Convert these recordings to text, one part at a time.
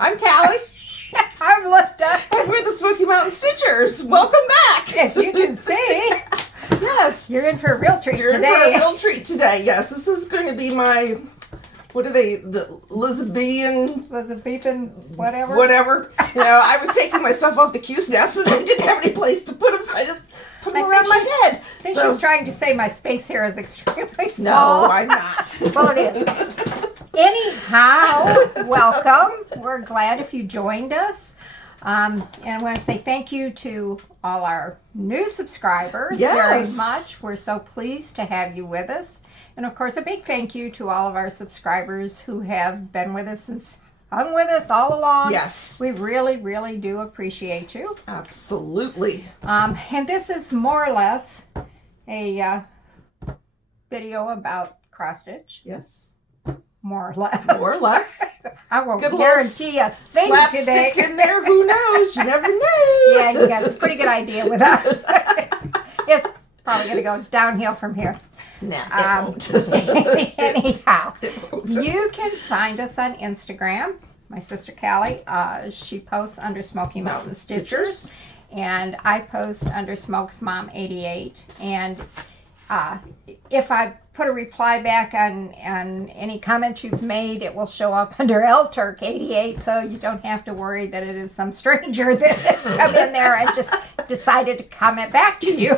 I'm Callie. I'm Linda. And we're the Smoky Mountain Stitchers. Welcome back. As you can see, Yes. you're in for a real treat You're in today. for a real treat today. Yes, this is going to be my, what are they, the Elizabethan, Whatever. whatever. You know, I was taking my stuff off the Q snaps and I didn't have any place to put them, so I just put them around my head. I think she's trying to say my space here is extremely No, small. I'm not. Well, it is. Anyhow, welcome. We're glad if you joined us. And I want to say thank you to all our new subscribers very much. We're so pleased to have you with us. And of course, a big thank you to all of our subscribers who have been with us and hung with us all along. Yes. We really, really do appreciate you. Absolutely. And this is more or less a video about cross stitch. Yes. More or less. More or less. I won't Good guarantee a thing slapstick today. in there. Who knows? You never know. Yeah, you got a pretty good idea with us. It's probably going to go downhill from here. Nah, it won't. Anyhow, It won't. you can find us on Instagram. My sister Callie, she posts under Smoky Mountain Stitchers, and I post under Smokes Mom 88. And if I put a reply back on any comments you've made, it will show up under LTurk 88, so you don't have to worry that it is some stranger that has come in there and just decided to comment back to you.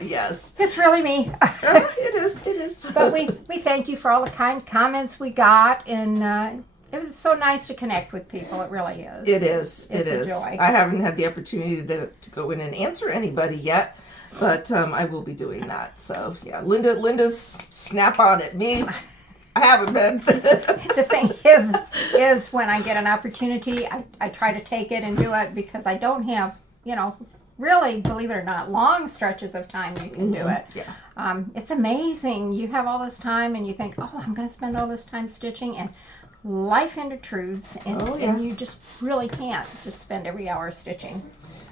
Yes. It's really me. It is. It is. But we thank you for all the kind comments we got, and it was so nice to connect with people. It really is. It is. It It's a is. joy. I haven't had the opportunity to go in and answer anybody yet, but I will be doing that. So yeah, Linda's snap on it. Me, I haven't been. The thing is when I get an opportunity, I try to take it and do it, because I don't have, really, believe it or not, long stretches of time you can do it. Yeah. It's amazing. You have all this time and you think, oh, I'm going to spend all this time stitching, and life intrudes, and, and you just really can't just spend every hour stitching.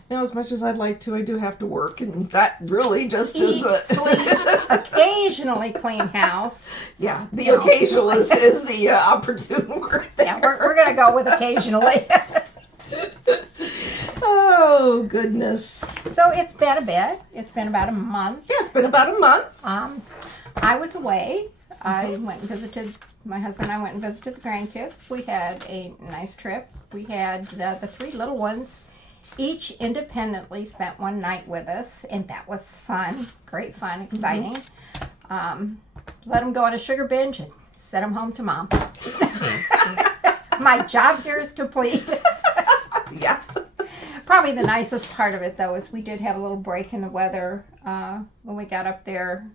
Now, as much as I'd like to, I do have to work, and that really just Eat, is a... sleep, occasionally clean house. Yeah, the occasional is the opportune word. Yeah, we're going to go with occasionally. Oh, goodness. So it's been a bit. It's been about a month. Yeah, it's been about a month. I was away. I went and visited, my husband and I went and visited the grandkids. We had a nice trip. We had the three little ones. Each independently spent one night with us, and that was fun. Great fun, exciting. Let them go on a sugar binge and sent them home to mom. My job here is complete. Yeah. Probably the nicest part of it, though, is we did have a little break in the weather when we got up there.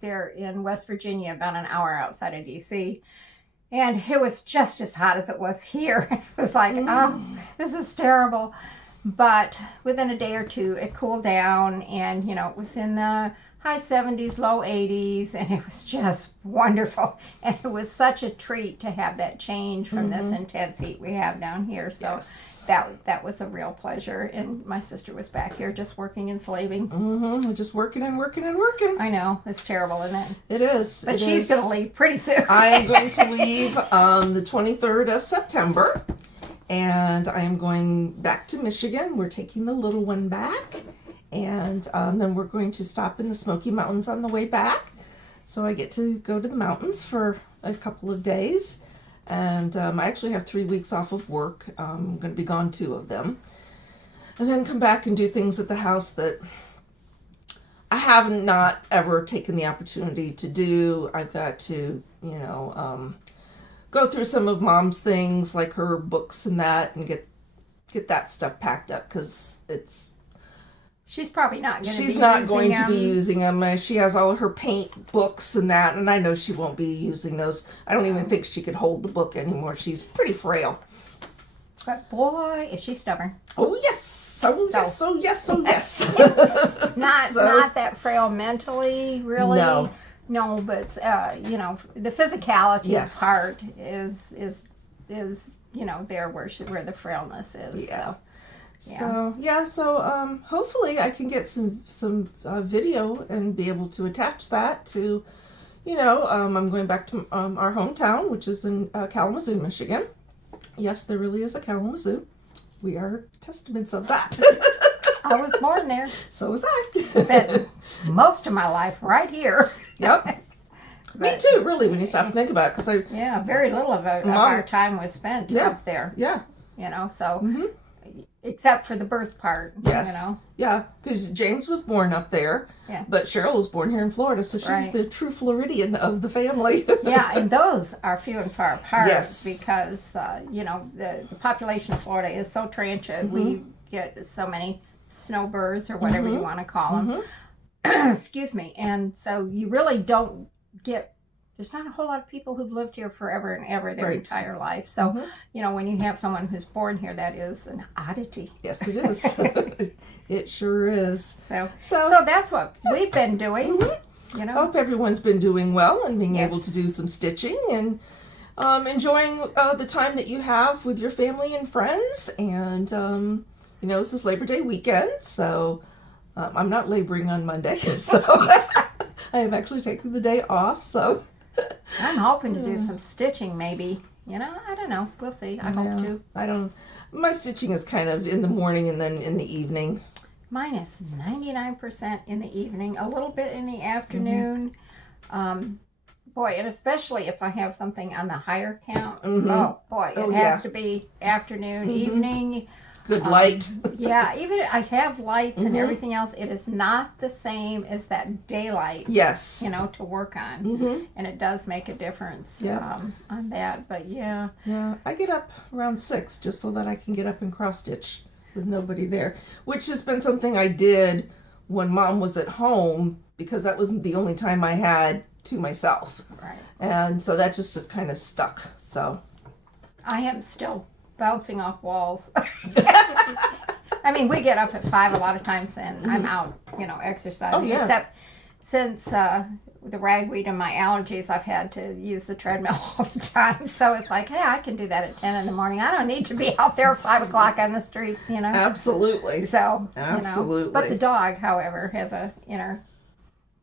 There in West Virginia, about an hour outside of D.C. And it was just as hot as it was here. It was like, oh, this is terrible. But within a day or two, it cooled down, and, it was in the high 70s, low 80s, and it was just wonderful. And it was such a treat to have that change from this intense heat we have down here. So that was a real pleasure. And my sister was back here just working and slaving. Just working and working and working. I know. It's terrible, isn't it? It is. But she's going to leave pretty soon. I am going to leave on the 23rd of September, and I am going back to Michigan. We're taking the little one back, and then we're going to stop in the Smoky Mountains on the way back. So I get to go to the mountains for a couple of days, and I actually have 3 weeks off of work. I'm going to be gone 2 of them, and then come back and do things at the house that I have not ever taken the opportunity to do. I've got to, go through some of Mom's things, like her books and that, and get that stuff packed up, because she's probably not going to be she's not going to be using them. She has all of her paint books and that, and I know she won't be using those. I don't even think she could hold the book anymore. She's pretty frail. But boy, is she stubborn. Oh yes. Oh yes, oh yes, oh yes. Not that frail mentally, really. No, but the physicality part is there where the frailness is. Yeah. So hopefully I can get some video and be able to attach that to, I'm going back to our hometown, which is in Kalamazoo, Michigan. Yes, there really is a Kalamazoo. We are testaments of that. I was born there. So was I. Spent most of my life right here. Yep. Me too, really, when you stop and think about it. Because yeah, very little of our time was spent up there. Yeah. You know, so, except for the birth part. Yes. You know. Yeah, because James was born up there. Yeah. But Cheryl was born here in Florida, so she's the true Floridian of the family. Yeah, and those are few and far apart. Yes. Because, you know, the population of Florida is so transient. We get so many snowbirds or whatever you want to call them. Excuse me. And so you really don't get, there's not a whole lot of people who've lived here forever and ever their entire life. So, you know, when you have someone who's born here, that is an oddity. Yes, it is. It sure is. So that's what we've been doing. You know, hope everyone's been doing well and being able to do some stitching and enjoying the time that you have with your family and friends. And, you know, this is Labor Day weekend, so I'm not laboring on Monday. So I am actually taking the day off. So I'm hoping to do some stitching maybe. You know, I don't know. We'll see. I hope to. My stitching is kind of in the morning and then in the evening. Mine is 99% in the evening, a little bit in the afternoon. Boy, and especially if I have something on the higher count. Oh, boy, it has to be afternoon, evening. Good light. Yeah, even I have lights and everything else. It is not the same as that daylight. Yes. You know, to work on. And it does make a difference on that. But yeah. Yeah, I get up around 6 just so that I can get up and cross stitch with nobody there, which has been something I did when Mom was at home because that wasn't the only time I had to myself. Right. And so that just kind of stuck. So I am still bouncing off walls. I mean, we get up at 5 a lot of times and I'm out, you know, exercising. Except since the ragweed and my allergies, I've had to use the treadmill all the time. So it's like, hey, I can do that at 10 in the morning. I don't need to be out there at 5 o'clock on the streets, you know. Absolutely. So, absolutely. You know. But the dog, however, has a inner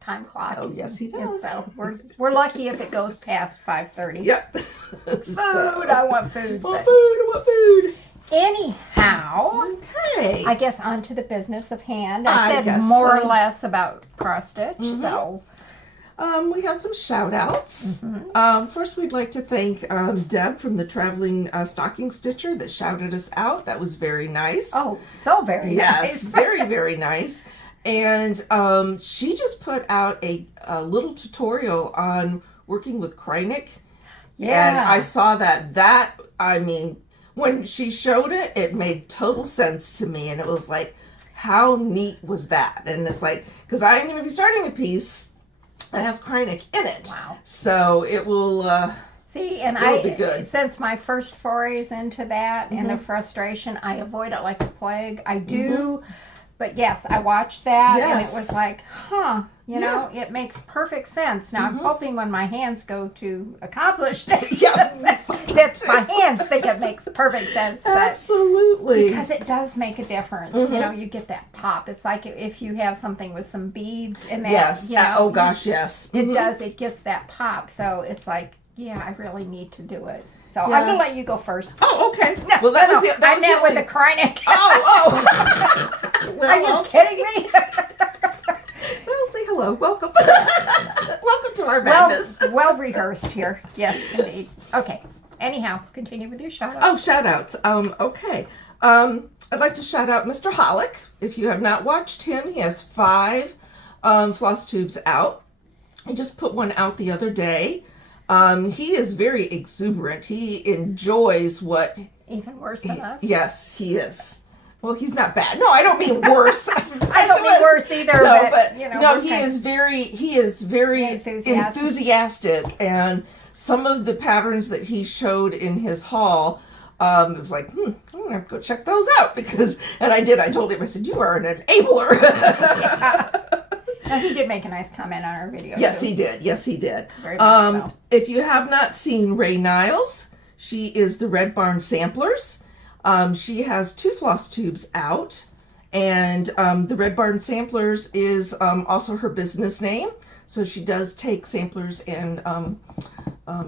time clock. Oh, yes, he does. And so we're lucky if it goes past 5:30. Yep. Food. I want food. I want food. Anyhow, okay. I guess on to the business of hand. I said more or less about cross stitch, so. We have some shout outs. First, we'd like to thank Deb from the Traveling Stocking Stitcher that shouted us out. That was very nice. Oh, so very nice. Yes, very, very nice. And she just put out a little tutorial on working with Kreinik. Yeah. And I saw that. I mean, when she showed it, it made total sense to me. And it was like, how neat was that? And it's like, because I'm going to be starting a piece that has Kreinik in it. Wow. So it will see, and be good. Since my first forays into that and the frustration, I avoid it like a plague. I do, but yes, I watched that and it was like, you know, it makes perfect sense. Now I'm hoping when my hands go to accomplish that, that's my hands think it makes perfect sense. But absolutely. Because it does make a difference. You know, you get that pop. It's like if you have something with some beads in that. Yes. You know, oh gosh, yes. It does. It gets that pop. So it's like, yeah, I really need to do it. So I'm going to let you go first. Oh, okay. No, well, that was I meant with the Kreinik. Oh. Are you kidding me? Well, say hello. Welcome. Welcome to our madness. Well rehearsed here. Yes, indeed. Okay. Anyhow, continue with your shout out. Oh, shout outs. Okay. I'd like to shout out Mr. Hollick. If you have not watched him, he has 5 floss tubes out. He just put one out the other day. He is very exuberant. He enjoys what... Even worse than us? Yes, he is. Well, he's not bad. No, I don't mean worse. I don't mean worse either. No, but you know, no, he is very enthusiastic, and some of the patterns that he showed in his haul, it was like, I'm gonna have to go check those out because, and I did. I told him, I said, you are an enabler. Now, he did make a nice comment on our video. Yes, too. he did. Yes, he did. Very much so. If you have not seen Ray Niles, she is the Red Barn Samplers. She has 2 floss tubes out, and the Red Barn Samplers is also her business name. So she does take samplers and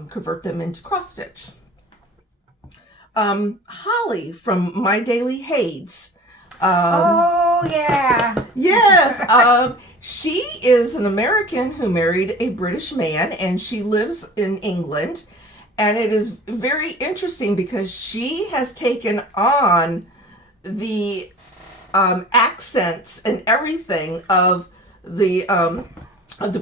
convert them into cross stitch. Holly from My Daily Hades. Oh, yeah. Yes, she is an American who married a British man, and she lives in England. And it is very interesting because she has taken on the accents and everything of the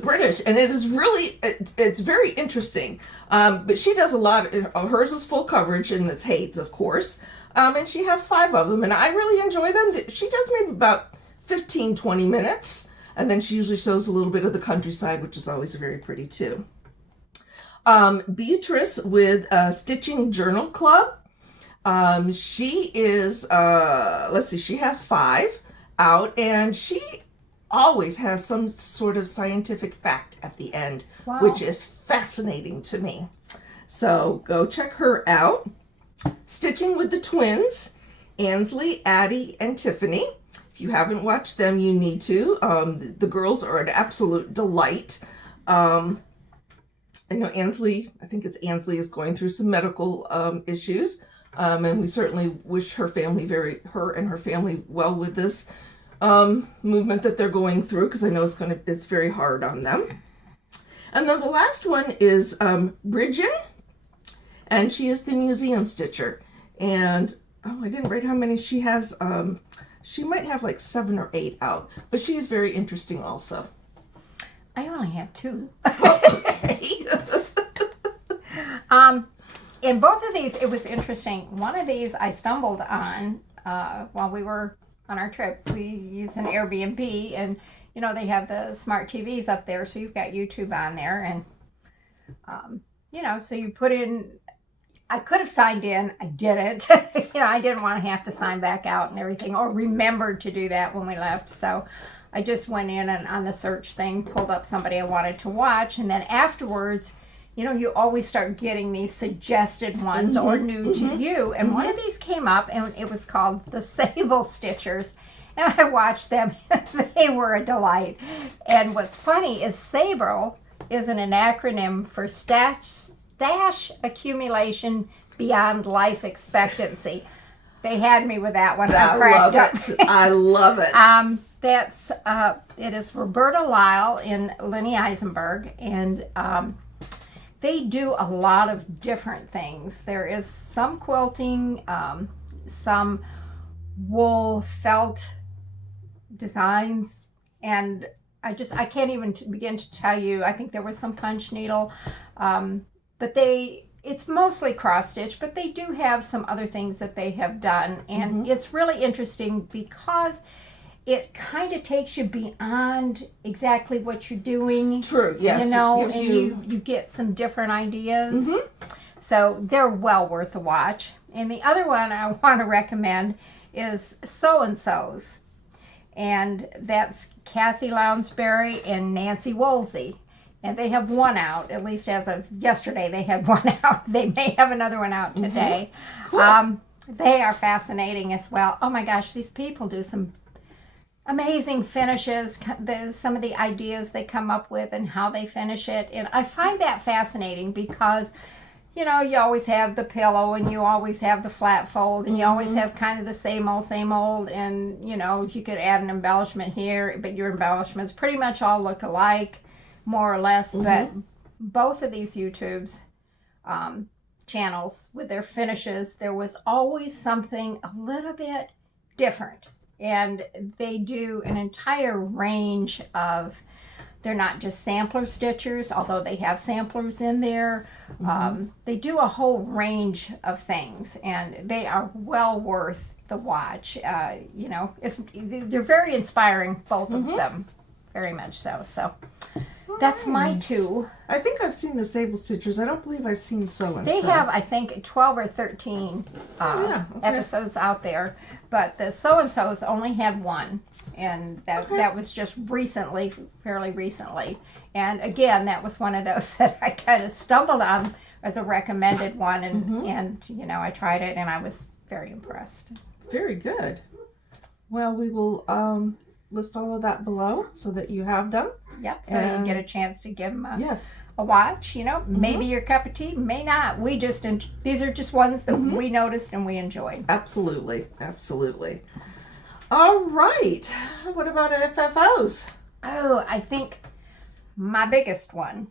British, and it is really it's very interesting. But she does a lot. Hers is full coverage, and it's Hades, of course. And she has 5 of them, and I really enjoy them. She does maybe about 15-20 minutes, and then she usually shows a little bit of the countryside, which is always very pretty too. Beatrice with Stitching Journal Club. She is, let's see, she has 5 out, and she always has some sort of scientific fact at the end, Wow. which is fascinating to me. So go check her out. Stitching with the Twins, Ansley, Addie, and Tiffany. If you haven't watched them, you need to. The girls are an absolute delight. I know Ansley, I think it's Ansley, is going through some medical issues. And we certainly wish her and her family well with this movement that they're going through, because I know it's very hard on them. And then the last one is Bridget, and she is the museum stitcher. And I didn't write how many she has. She might have like 7 or 8 out, but she is very interesting also. I only have 2. Okay. In both of these, it was interesting. One of these I stumbled on while we were on our trip. We used an Airbnb, and you know they have the smart TVs up there, so you've got YouTube on there, and you know, so you put in. I could have signed in. I didn't. You know, I didn't want to have to sign back out and everything, or remembered to do that when we left. So I just went in and on the search thing, pulled up somebody I wanted to watch, and then afterwards, you know, you always start getting these suggested ones or new to you. And one of these came up, and it was called The Sable Stitchers. And I watched them. They were a delight. And what's funny is Sable is an acronym for Stash Accumulation Beyond Life Expectancy. They had me with that one. I cracked up. I love it. It is Roberta Lyle in Lenny Eisenberg, and they do a lot of different things. There is some quilting, some wool felt designs, and I can't even begin to tell you. I think there was some punch needle, but it's mostly cross stitch, but they do have some other things that they have done, and it's really interesting because it kind of takes you beyond exactly what you're doing. True, yes. You know, and you get some different ideas. So they're well worth a watch. And the other one I want to recommend is So-and-So's. And that's Kathy Lounsbury and Nancy Woolsey. And they have one out, at least as of yesterday, they had one out. They may have another one out today. Cool. They are fascinating as well. Oh my gosh, these people do some amazing finishes, some of the ideas they come up with and how they finish it. And I find that fascinating because, you know, you always have the pillow and you always have the flat fold and you always have kind of the same old, and, you know, you could add an embellishment here, but your embellishments pretty much all look alike, more or less. But both of these YouTube's channels with their finishes, there was always something a little bit different. And they do an entire range of, they're not just sampler stitchers, although they have samplers in there. They do a whole range of things, and they are well worth the watch. You know, if they're very inspiring, both of them, very much so. So that's my 2. I think I've seen the Sable Stitchers. I don't believe I've seen So-and-So. They have, I think, 12 or 13 episodes out there, but the So-and-So's only had 1, and that was just recently, fairly recently. And again, that was one of those that I kind of stumbled on as a recommended one, and you know, I tried it, and I was very impressed. Very good. Well, we will list all of that below so that you have them. Yep. So you get a chance to give them Yes. a watch. You know, maybe your cup of tea, may not. We just these are just ones that we noticed and we enjoyed. Absolutely. Absolutely. All right. What about FFOs? Oh, I think my biggest one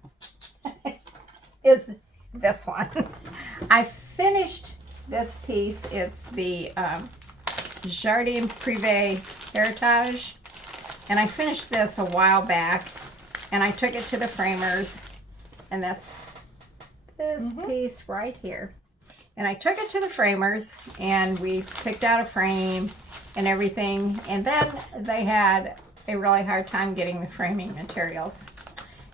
is this one. I finished this piece. It's the Jardine Pruve Heritage. And I finished this a while back. And I took it to the framers. And that's this piece right here. And I took it to the framers. And we picked out a frame and everything. And then they had a really hard time getting the framing materials.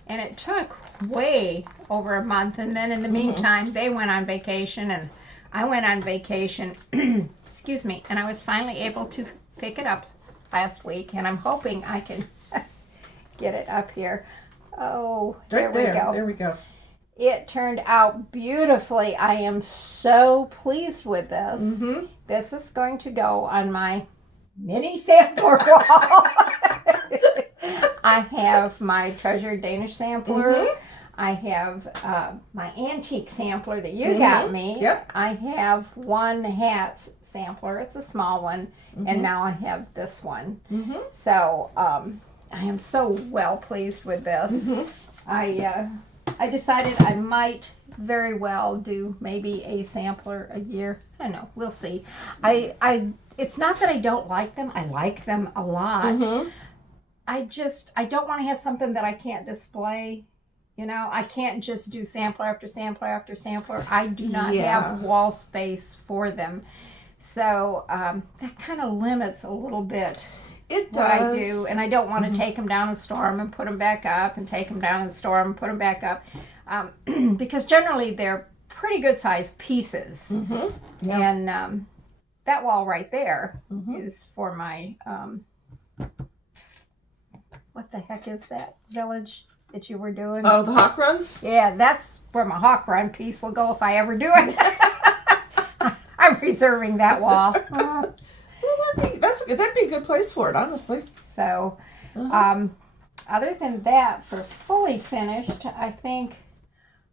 And it took way over a month. And then in the meantime, they went on vacation and I went on vacation. Excuse me. And I was finally able to pick it up last week. And I'm hoping I can get it up here. Oh, there we go. There we go. It turned out beautifully. I am so pleased with this. This is going to go on my mini sampler wall. I have my treasured Danish sampler. I have my antique sampler that you got me. Yep. I have one hats sampler. It's a small one. And now I have this one. So I am so well pleased with this. I decided I might very well do maybe a sampler a year. I don't know. We'll see. It's not that I don't like them. I like them a lot. I don't want to have something that I can't display. You know, I can't just do sampler after sampler after sampler. I do not have wall space for them. So that kind of limits a little bit It what does. I do. And I don't want to take them down and store them and put them back up and take them down and store them and put them back up. Because generally they're pretty good sized pieces. And that wall right there is for my, what the heck is that village that you were doing? Oh, the hawk runs? Yeah, that's where my hawk run piece will go if I ever do it. I'm reserving that wall. Well, that'd be a good place for it, honestly. So, other than that, for fully finished, I think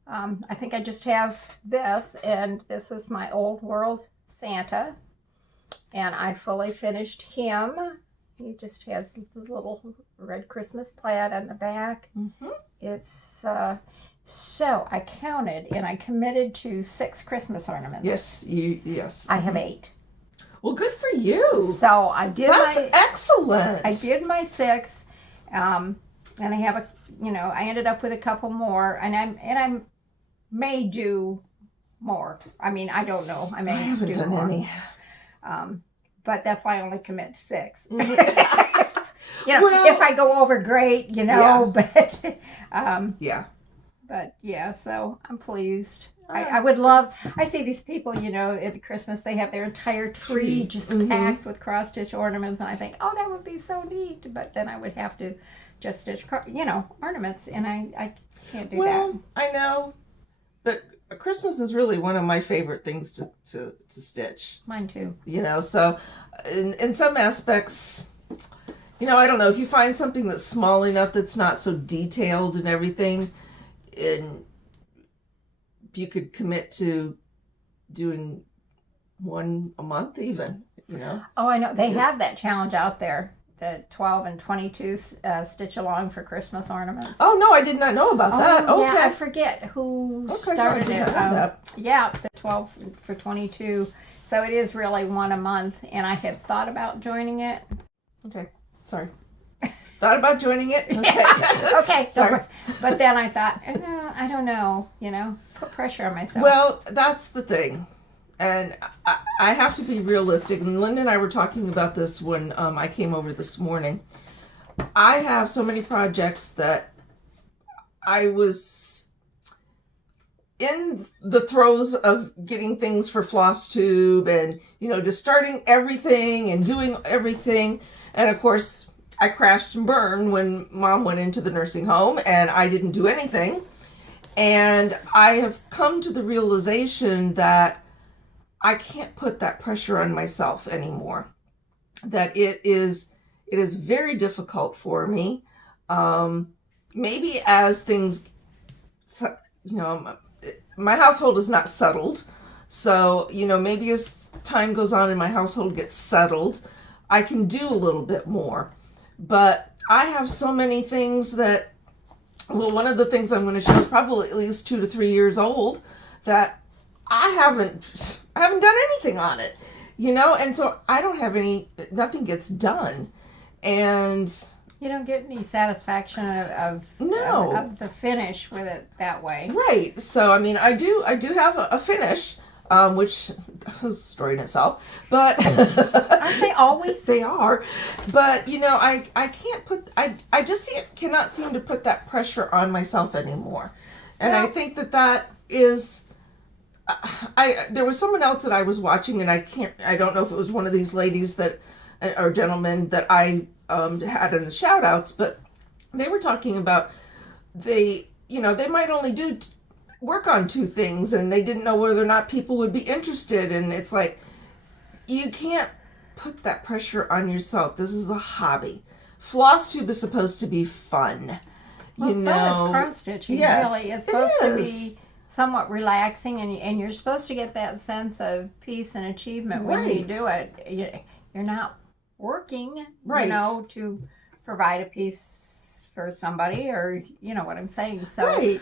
I just have this, and this was my Old World Santa, and I fully finished him. He just has this little red Christmas plaid on the back. It's so I counted and I committed to 6 Christmas ornaments. Yes. I have 8. Well, good for you. So I did. That's excellent. I did my 6, and I have I ended up with a couple more, and I may do more. I mean, I don't know. I haven't done more. any. But that's why I only commit to 6. Well, if I go over, great. But yeah, so I'm pleased. I would love. I see these people, at Christmas they have their entire tree just packed with cross stitch ornaments, and I think, oh, that would be so neat. But then I would have to just stitch, ornaments, and I can't do that. Well, I know, but Christmas is really one of my favorite things to stitch. Mine too. So in some aspects, I don't know, if you find something that's small enough that's not so detailed and everything, and you could commit to doing one a month even, Oh, I know. They have that challenge out there, the 12 and 22 stitch along for Christmas ornaments. Oh, no, I did not know about that. Okay. Yeah, I forget who started it. Yeah, the 12 for 22. So it is really one a month, and I had thought about joining it. Okay, sorry. Thought about joining it? Okay. Okay. Sorry. But then I thought, I don't know, put pressure on myself. Well, that's the thing. And I have to be realistic. And Linda and I were talking about this when I came over this morning. I have so many projects that I was in the throes of getting things for Flosstube and, just starting everything and doing everything. And of course, I crashed and burned when Mom went into the nursing home and I didn't do anything. And I have come to the realization that I can't put that pressure on myself anymore. That it is very difficult for me. maybe as things, you know, my household is not settled. So, you know, maybe as time goes on and my household gets settled, I can do a little bit more. But I have so many things that, well, one of the things I'm going to show is probably at least 2 to 3 years old that I haven't done anything on it, you know, and so I don't have nothing gets done. And you don't get any satisfaction of the finish with it that way. Right. So, I mean, I do have a finish, which is a story in itself, but aren't they always? They are. But, you know, I can't I just cannot seem to put that pressure on myself anymore. And I think that is, there was someone else that I was watching, and I don't know if it was one of these ladies or gentlemen that I had in the shoutouts, but they were talking about they might only work on 2 things, and they didn't know whether or not people would be interested. And it's like, you can't put that pressure on yourself. This is a hobby. Flosstube is supposed to be fun. Well, so is cross stitching. Yes, really, it's supposed to be somewhat relaxing, and you're supposed to get that sense of peace and achievement when you do it. You're not working, you know, to provide a piece for somebody, or you know what I'm saying. So,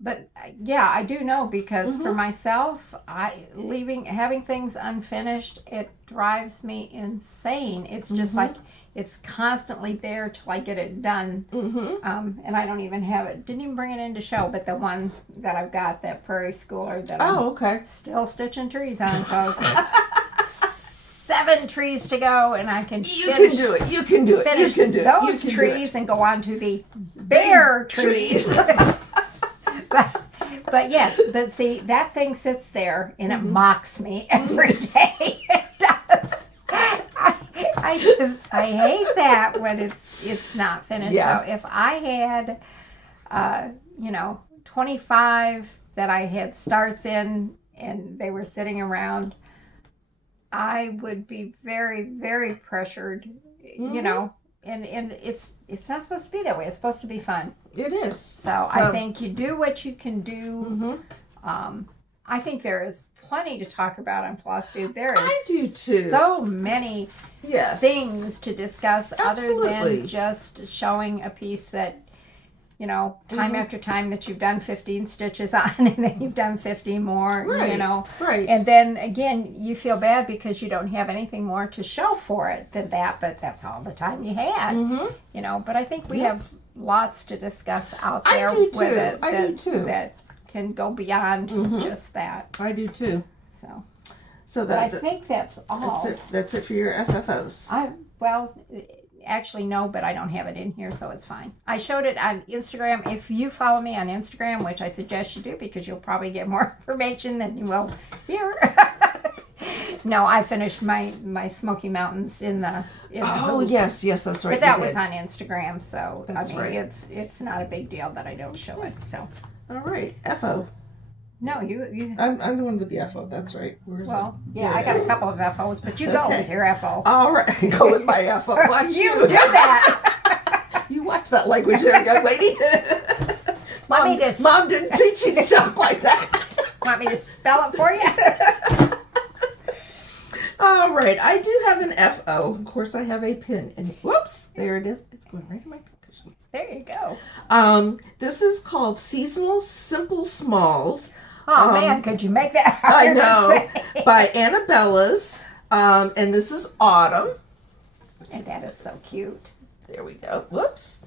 but yeah, I do know, because for myself, having things unfinished, it drives me insane. It's just like it's constantly there till I get it done. And I don't even have it. Didn't even bring it in to show, but the one that I've got, that Prairie Schooler that I'm still stitching trees on, folks. 7 trees to go, and I can You can do it. You can do it. You can do it. Those trees and go on to the bare trees. But yes, but see, that thing sits there and it mocks me every day. It does. I hate that when it's not finished. Yeah. So if I had, 25 that I had starts in and they were sitting around, I would be very, very pressured, you know, and it's not supposed to be that way. It's supposed to be fun. It is. So I think you do what you can do. I think there is plenty to talk about on Flosstube. There is I do too. So many things to discuss other than just showing a piece that, you know, time after time that you've done 15 stitches on, and then you've done 50 more, you know. And then again, you feel bad because you don't have anything more to show for it than that, but that's all the time you had, you know. But I think we have lots to discuss out there with it. I do too. That can go beyond just that. I do too. So I think that's all. That's it for your FFOs. Actually, no, but I don't have it in here, so it's fine. I showed it on Instagram. If you follow me on Instagram, which I suggest you do because you'll probably get more information than you will here. No, I finished my Smoky Mountains in the booth. yes, that's right. But that was on Instagram, so That's right. it's not a big deal that I don't show it. So. All right, FO. No, you. I'm the one with the FO. That's right. Where's I got a couple of FOs, but you go with your FO. All right, go with my FO. Watch you do that. You watch that language there, young lady. Mom didn't teach you to talk like that. Want me to spell it for you? All right, I do have an FO. Of course, I have a pin. And whoops, there it is. It's going right in my cushion. There you go. This is called Seasonal Simple Smalls. Oh man, could you make that I harder know. By Anabella's. And this is Autumn. And that is so cute. There we go. Whoops.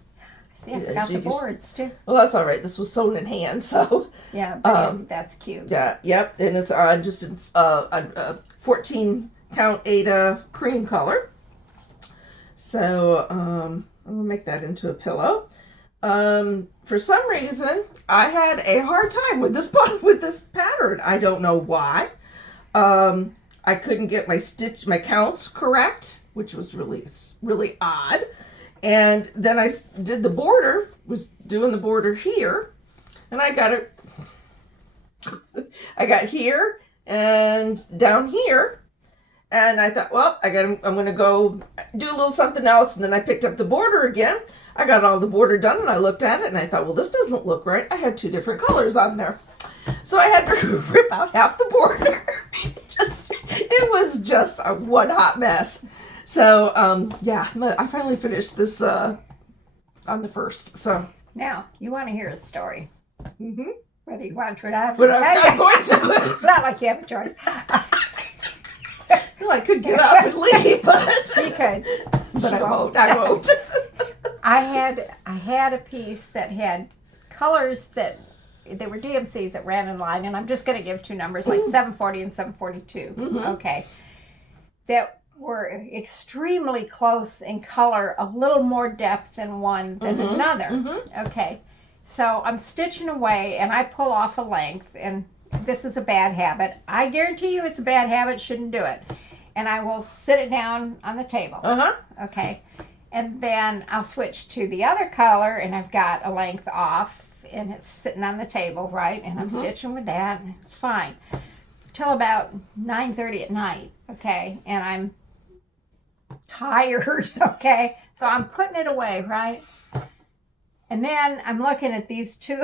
See, I forgot the boards too. Well, that's all right. This was sewn in hand, so. Yeah, but that's cute. Yeah, yep. And it's just a 14 count Aida cream color. So I'm gonna make that into a pillow. For some reason, I had a hard time with this pattern. I don't know why. I couldn't get my counts correct, which was really odd. And then I did the border, was doing the border here, and I got it. I got here and down here, And I thought, well, I'm going to go do a little something else. And then I picked up the border again. I got all the border done and I looked at it and I thought, well, this doesn't look right. I had 2 different colors on there. So I had to rip out half the border. It was just a one hot mess. So, yeah, I finally finished this on the 1st. So Now, you want to hear a story. mm-hmm. Whether you want to or not, But I'm going to. not like you have a choice. Well, I could get up and leave, but You could. but I won't. I won't. I had a piece that had colors that they were DMCs that ran in line, and I'm just going to give 2 numbers, like 740 and 742. Mm-hmm. Okay. That were extremely close in color, a little more depth in one than Mm-hmm. another. Mm-hmm. Okay. So I'm stitching away, and I pull off a length, and this is a bad habit. I guarantee you it's a bad habit, shouldn't do it. And I will sit it down on the table. Uh-huh. Okay. And then I'll switch to the other color, and I've got a length off, and it's sitting on the table, right? And I'm stitching with that, and it's fine. Till about 9:30 at night, okay? And I'm tired, okay? So I'm putting it away, right? And then I'm looking at these 2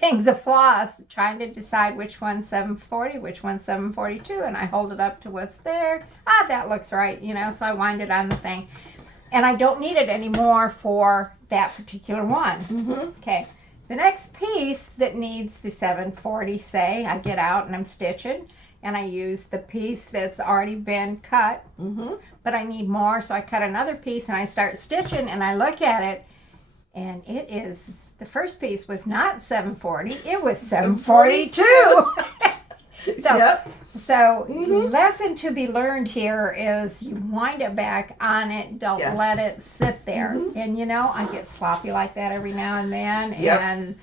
things of floss, trying to decide which one's 740, which one's 742, and I hold it up to what's there. That looks right, so I wind it on the thing. And I don't need it anymore for that particular one. Mm-hmm. Okay. The next piece that needs the 740, say, I get out and I'm stitching, and I use the piece that's already been cut, but I need more, so I cut another piece and I start stitching, and I look at it, and it is, the first piece was not 740, it was 742. So, Yep. so lesson to be learned here is you wind it back on it, don't Yes. let it sit there. And I get sloppy like that every now and then, Yep. and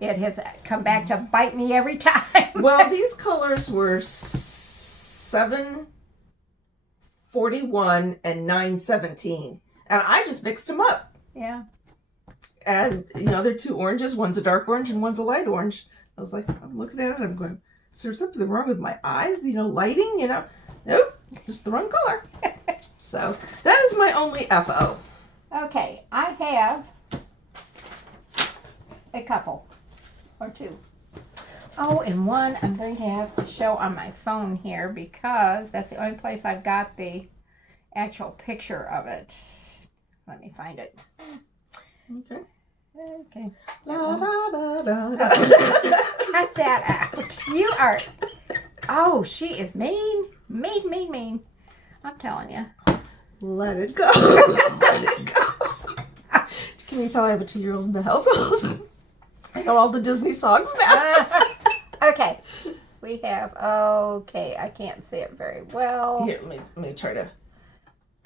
it has come back to bite me every time. Well, these colors were 741 and 917, and I just mixed them up. Yeah. And they're 2 oranges. One's a dark orange and one's a light orange. I was like, I'm looking at it. I'm going, is there something wrong with my eyes? Lighting. Nope, just the wrong color. So that is my only FO. Okay, I have a couple or 2. Oh, and one I'm going to have to show on my phone here because that's the only place I've got the actual picture of it. Let me find it. Okay. Okay. La, da, da, da, da. Cut that out. You are. Oh, she is mean. Mean. I'm telling you. Let it go. Let it go. Can you tell I have a 2-year-old in the household? I know all the Disney songs now. Okay. We have. Okay, I can't see it very well. Here, let me try to.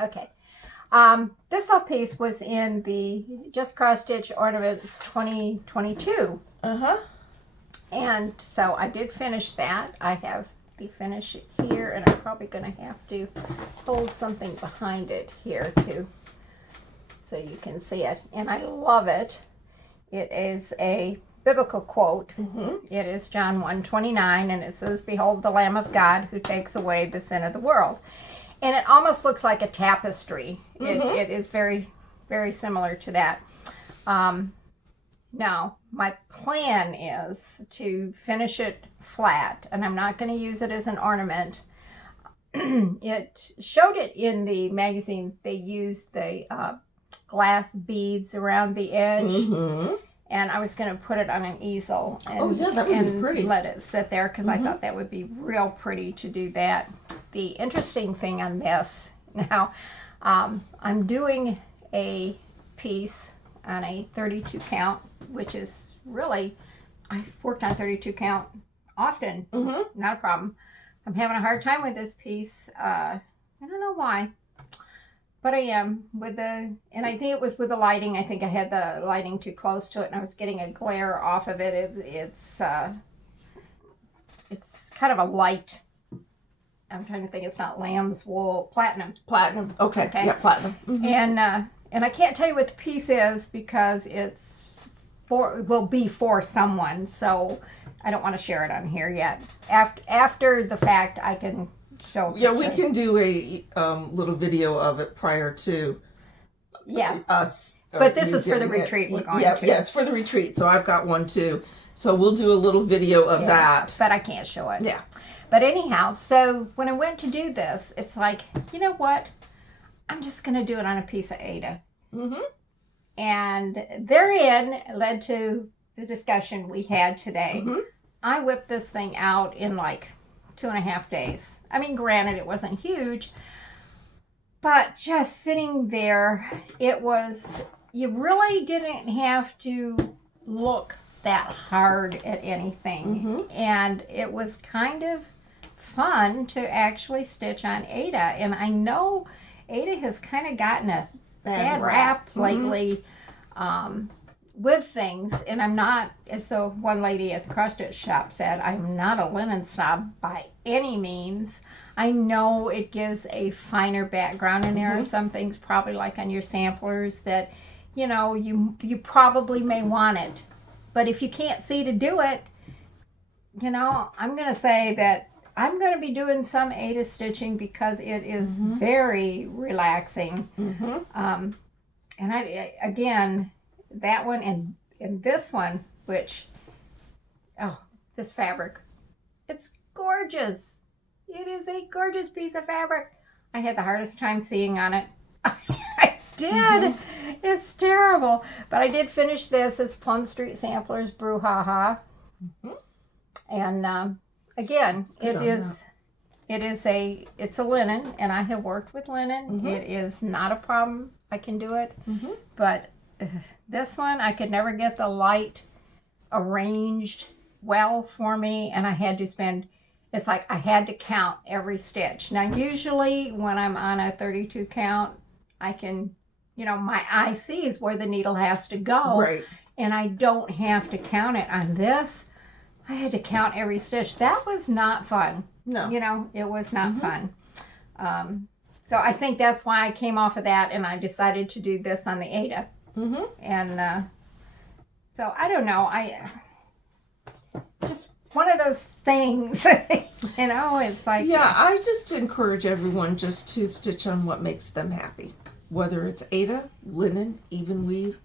Okay. This whole piece was in the Just Cross Stitch Ornaments 2022. Uh-huh. And so I did finish that. I have the finish here, and I'm probably going to have to hold something behind it here too, so you can see it. And I love it. It is a biblical quote. It is John 1:29, and it says, "Behold the Lamb of God who takes away the sin of the world." And it almost looks like a tapestry. It is very, very similar to that. Now, my plan is to finish it flat, and I'm not going to use it as an ornament. It showed it in the magazine. They used the glass beads around the edge, and I was going to put it on an easel and, that would be pretty. Let it sit there because I thought that would be real pretty to do that. The interesting thing on this, now, I'm doing a piece on a 32 count, which is really, I've worked on 32 count often, not a problem. I'm having a hard time with this piece. I don't know why, but I am with and I think it was with the lighting. I think I had the lighting too close to it, and I was getting a glare off of it. It's kind of a light. I'm trying to think. It's not lamb's wool, platinum. Platinum. Okay. Yeah, platinum. And I can't tell you what the piece is because will be for someone, so I don't want to share it on here yet. After the fact, I can show a Yeah, we picture. can do a little video of it prior to us. But this is for the getting it. retreat we're going Yeah, to. yeah, it's for the retreat. So I've got one too. So we'll do a little video of that. But I can't show it. Yeah. But anyhow, so when I went to do this, it's like, you know what? I'm just going to do it on a piece of Aida. Mm-hmm. And therein led to the discussion we had today. Mm-hmm. I whipped this thing out in like 2.5 days. I mean, granted, it wasn't huge, but just sitting there, it was, you really didn't have to look that hard at anything. Mm-hmm. And it was kind of fun to actually stitch on Aida. And I know Aida has kind of gotten a bad rap lately with things. And I'm not, as the one lady at the cross stitch shop said, I'm not a linen snob by any means. I know it gives a finer background in there. Some things probably like on your samplers that, you know, you probably may want it. But if you can't see to do it, you know, I'm going to say that I'm going to be doing some Aida stitching because it is very relaxing. And I, again, that one and this one, which, oh, this fabric, it's gorgeous. It is a gorgeous piece of fabric. I had the hardest time seeing on it. I did. It's terrible. But I did finish this. It's Plum Street Samplers Brew-Ha-Ha. And again, it's a linen, and I have worked with linen. It is not a problem. I can do it. But this one, I could never get the light arranged well for me, and I had to spend, it's like I had to count every stitch. Now, usually when I'm on a 32 count, I can, you know, my eye sees where the needle has to go. Right. And I don't have to count it. On this, I had to count every stitch. That was not fun. No. You know, it was not fun. So I think that's why I came off of that and I decided to do this on the Aida. And so I don't know. I just one of those things, you know, it's like. Yeah, I just encourage everyone just to stitch on what makes them happy. Whether it's Aida, linen, even weave,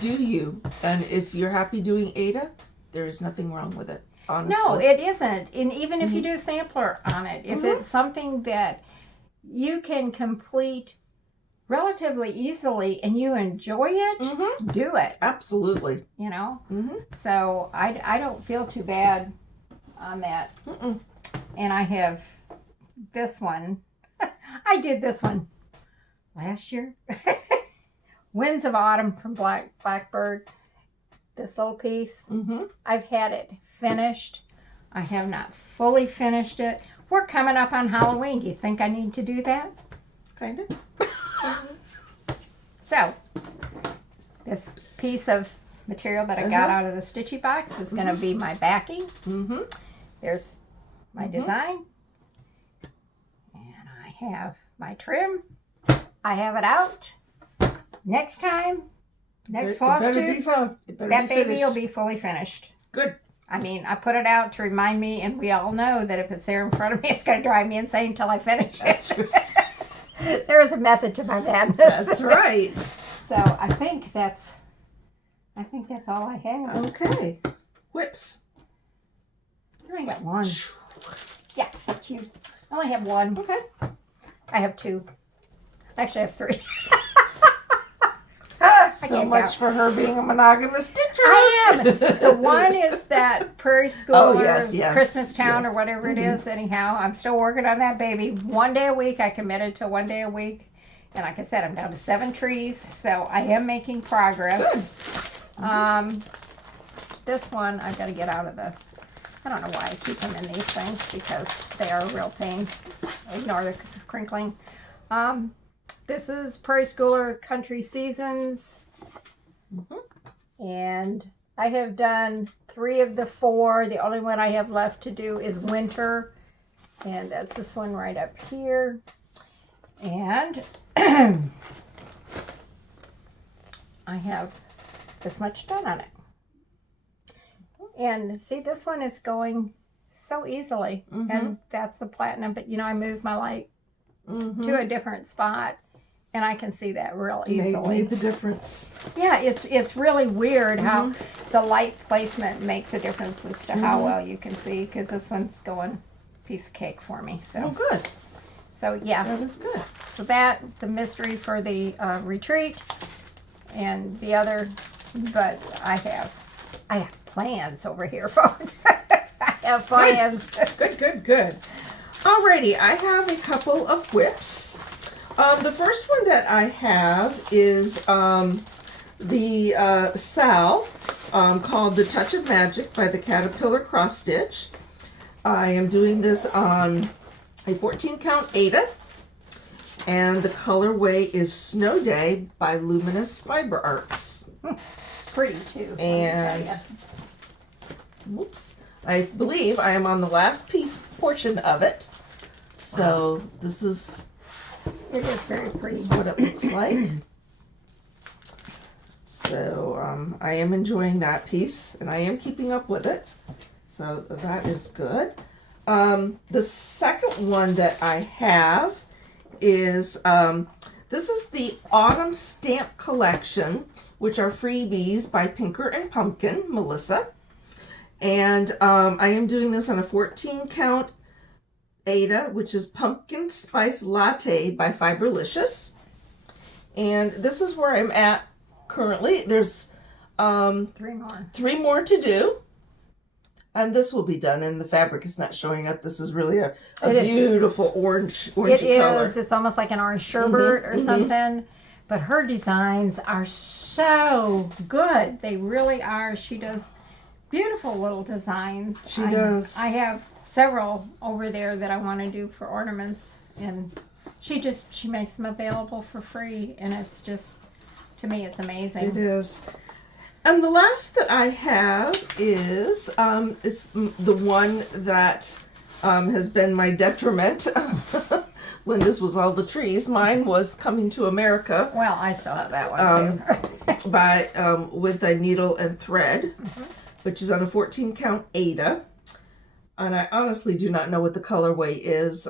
do you. And if you're happy doing Aida, there is nothing wrong with it, honestly. No, it isn't. And even if you do a sampler on it, if it's something that you can complete relatively easily and you enjoy it, do it. Absolutely. You know? So I don't feel too bad on that. And I have this one. I did this one last year. Winds of Autumn from Blackbird. This little piece. I've had it finished. I have not fully finished it. We're coming up on Halloween. Do you think I need to do that? Kind of. So, this piece of material that I got out of the Stitchy box is going to be my backing. There's my design. And I have my trim. I have it out. Next time, next Flosstube, that baby will be fully finished. Good. I mean, I put it out to remind me, and we all know that if it's there in front of me, it's going to drive me insane until I finish it. That's right. There is a method to my madness. That's right. So I think that's all I have. Okay. Whips. I only got one. Yeah, that's you. I only have one. Okay. I have two. Actually, I have three. So much for her being a monogamous stitcher. I am. The one is that Prairie School Christmas Town or whatever it is. Anyhow, I'm still working on that baby. 1 day a week. I committed to 1 day a week. And like I said, I'm down to 7 trees. So I am making progress. Good. This one, I've got to get out of the, I don't know why I keep them in these things because they are a real pain. Ignore the crinkling. This is Prairie Schooler Country Seasons. And I have done 3 of the 4. The only one I have left to do is winter. And that's this one right up here. And I have this much done on it. And see, this one is going so easily. And that's the platinum. But, you know, I moved my light to a different spot, and I can see that real easily. Made the difference. Yeah, it's really weird how the light placement makes a difference as to how well you can see, because this one's going piece of cake for me. So. Oh, good. So, yeah. That is good. So the mystery for the retreat, and the other, but I have plans over here, folks. I have plans. Good. Alrighty, I have a couple of whips. The first one that I have is the Sal called The Touch of Magic by the Caterpillar Cross Stitch. I am doing this on a 14 count Aida, and the colorway is Snow Day by Luminous Fiber Arts. Pretty too. And whoops, I believe I am on the last portion of it. So this is very pretty. This is what it looks like. So I am enjoying that piece, and I am keeping up with it. So that is good. The second one that I have is, this is the Autumn Stamp Collection, which are freebies by Pinker and Pumpkin, Melissa. And I am doing this on a 14 count Aida, which is Pumpkin Spice Latte by Fiberlicious. And this is where I'm at currently. There's three more to do. And this will be done, and the fabric is not showing up. This is really a beautiful orangey color. It's almost like an orange sherbet or something. But her designs are so good. They really are. She does beautiful little designs. She does. I have several over there that I want to do for ornaments, and she makes them available for free, and it's just, to me, it's amazing. It is. And the last that I have is, it's the one that has been my detriment. Linda's was all the trees. Mine was Coming to America. Well, I still have that one too. by with a needle and thread, which is on a 14 count Aida. And I honestly do not know what the colorway is.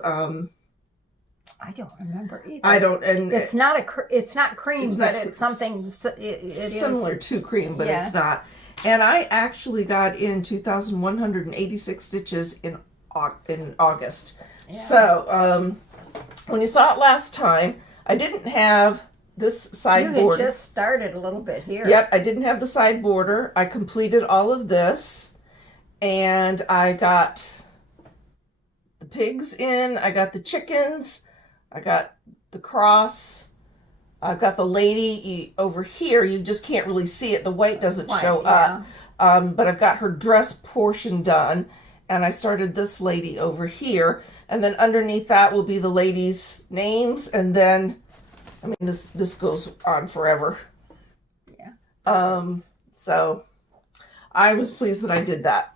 I don't remember either. I don't, and it's not cream, it's but not, it's something. It is similar to cream, but it's not. And I actually got in 2,186 stitches in August. Yeah. So when you saw it last time, I didn't have this side border. You had just started a little bit here. Yep, I didn't have the side border. I completed all of this, and I got the pigs in. I got the chickens. I got the cross. I got the lady over here. You just can't really see it. The white doesn't show up. But I've got her dress portion done. And I started this lady over here. And then underneath that will be the ladies' names. And then, I mean, this goes on forever. Yeah. So I was pleased that I did that.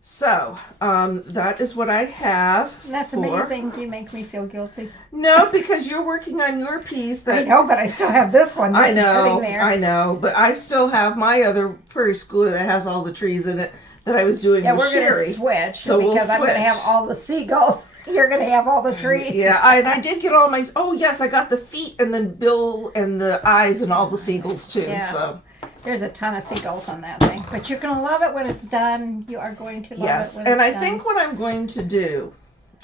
So, that is what I have. That's amazing. You make me feel guilty. No, because you're working on your piece. That I know, but I still have this one that's sitting there. I know, but I still have my other prairie schooler that has all the trees in it that I was doing with Sherry. Yeah, we're going to switch, so because I'm going to have all the seagulls. You're going to have all the trees. Yeah, I did get all my, oh yes, I got the feet and then Bill and the eyes and all the seagulls too, so. There's a ton of seagulls on that thing. But you're going to love it when it's done. You are going to love it when it's done. Yes, and I think what I'm going to do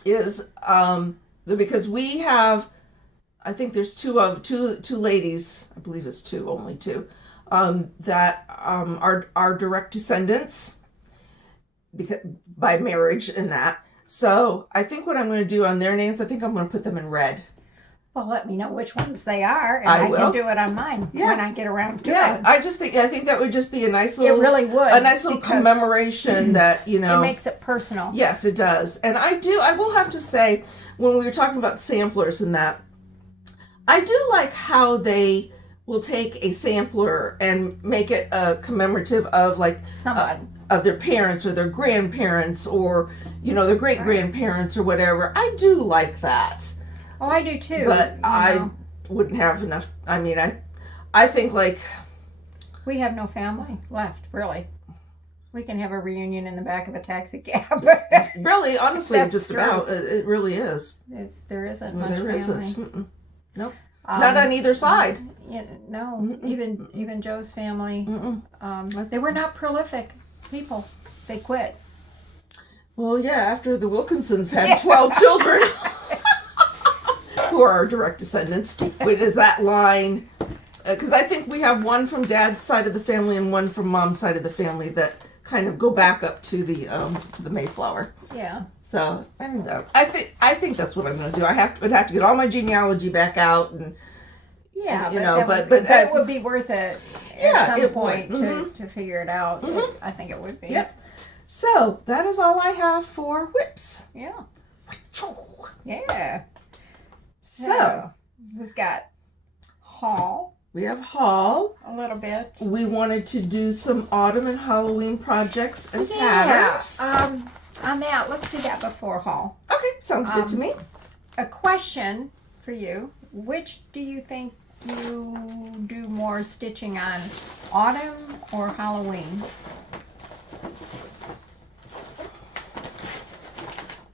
is, because we have, I think there's two ladies, I believe it's only two, that are direct descendants by marriage and that. So I think what I'm going to do on their names, I think I'm going to put them in red. Well, let me know which ones they are, and I can do it on mine when I get around to it. I think that would just be a nice little. It really would. A nice little commemoration that, you know. It makes it personal. Yes, it does. And I will have to say, when we were talking about samplers and that, I do like how they will take a sampler and make it a commemorative of like someone. Of their parents or their grandparents or, you know, their great grandparents or whatever. I do like that. Oh, I do too. But I wouldn't have enough. I mean, I think like. We have no family left, really. We can have a reunion in the back of a taxi cab. Really, honestly, That's just true. about. It really is. There isn't Well, much there family. isn't. Nope. Not on either side. No, even Joe's family. They were not prolific people. They quit. Well, yeah, after the Wilkinsons had 12 children, who are our direct descendants, which is that line, because I think we have one from Dad's side of the family and one from Mom's side of the family that kind of go back up to the Mayflower. Yeah. So I think that's what I'm going to do. Would have to get all my genealogy back out and that would be worth it at some point to figure it out. I think it would be. Yep. So that is all I have for whips. Yeah. Yeah. So we've got haul. We have haul. A little bit. We wanted to do some autumn and Halloween projects and patterns. On that, let's do that before haul. Okay, sounds good to me. A question for you. Which do you think you do more stitching on, autumn or Halloween?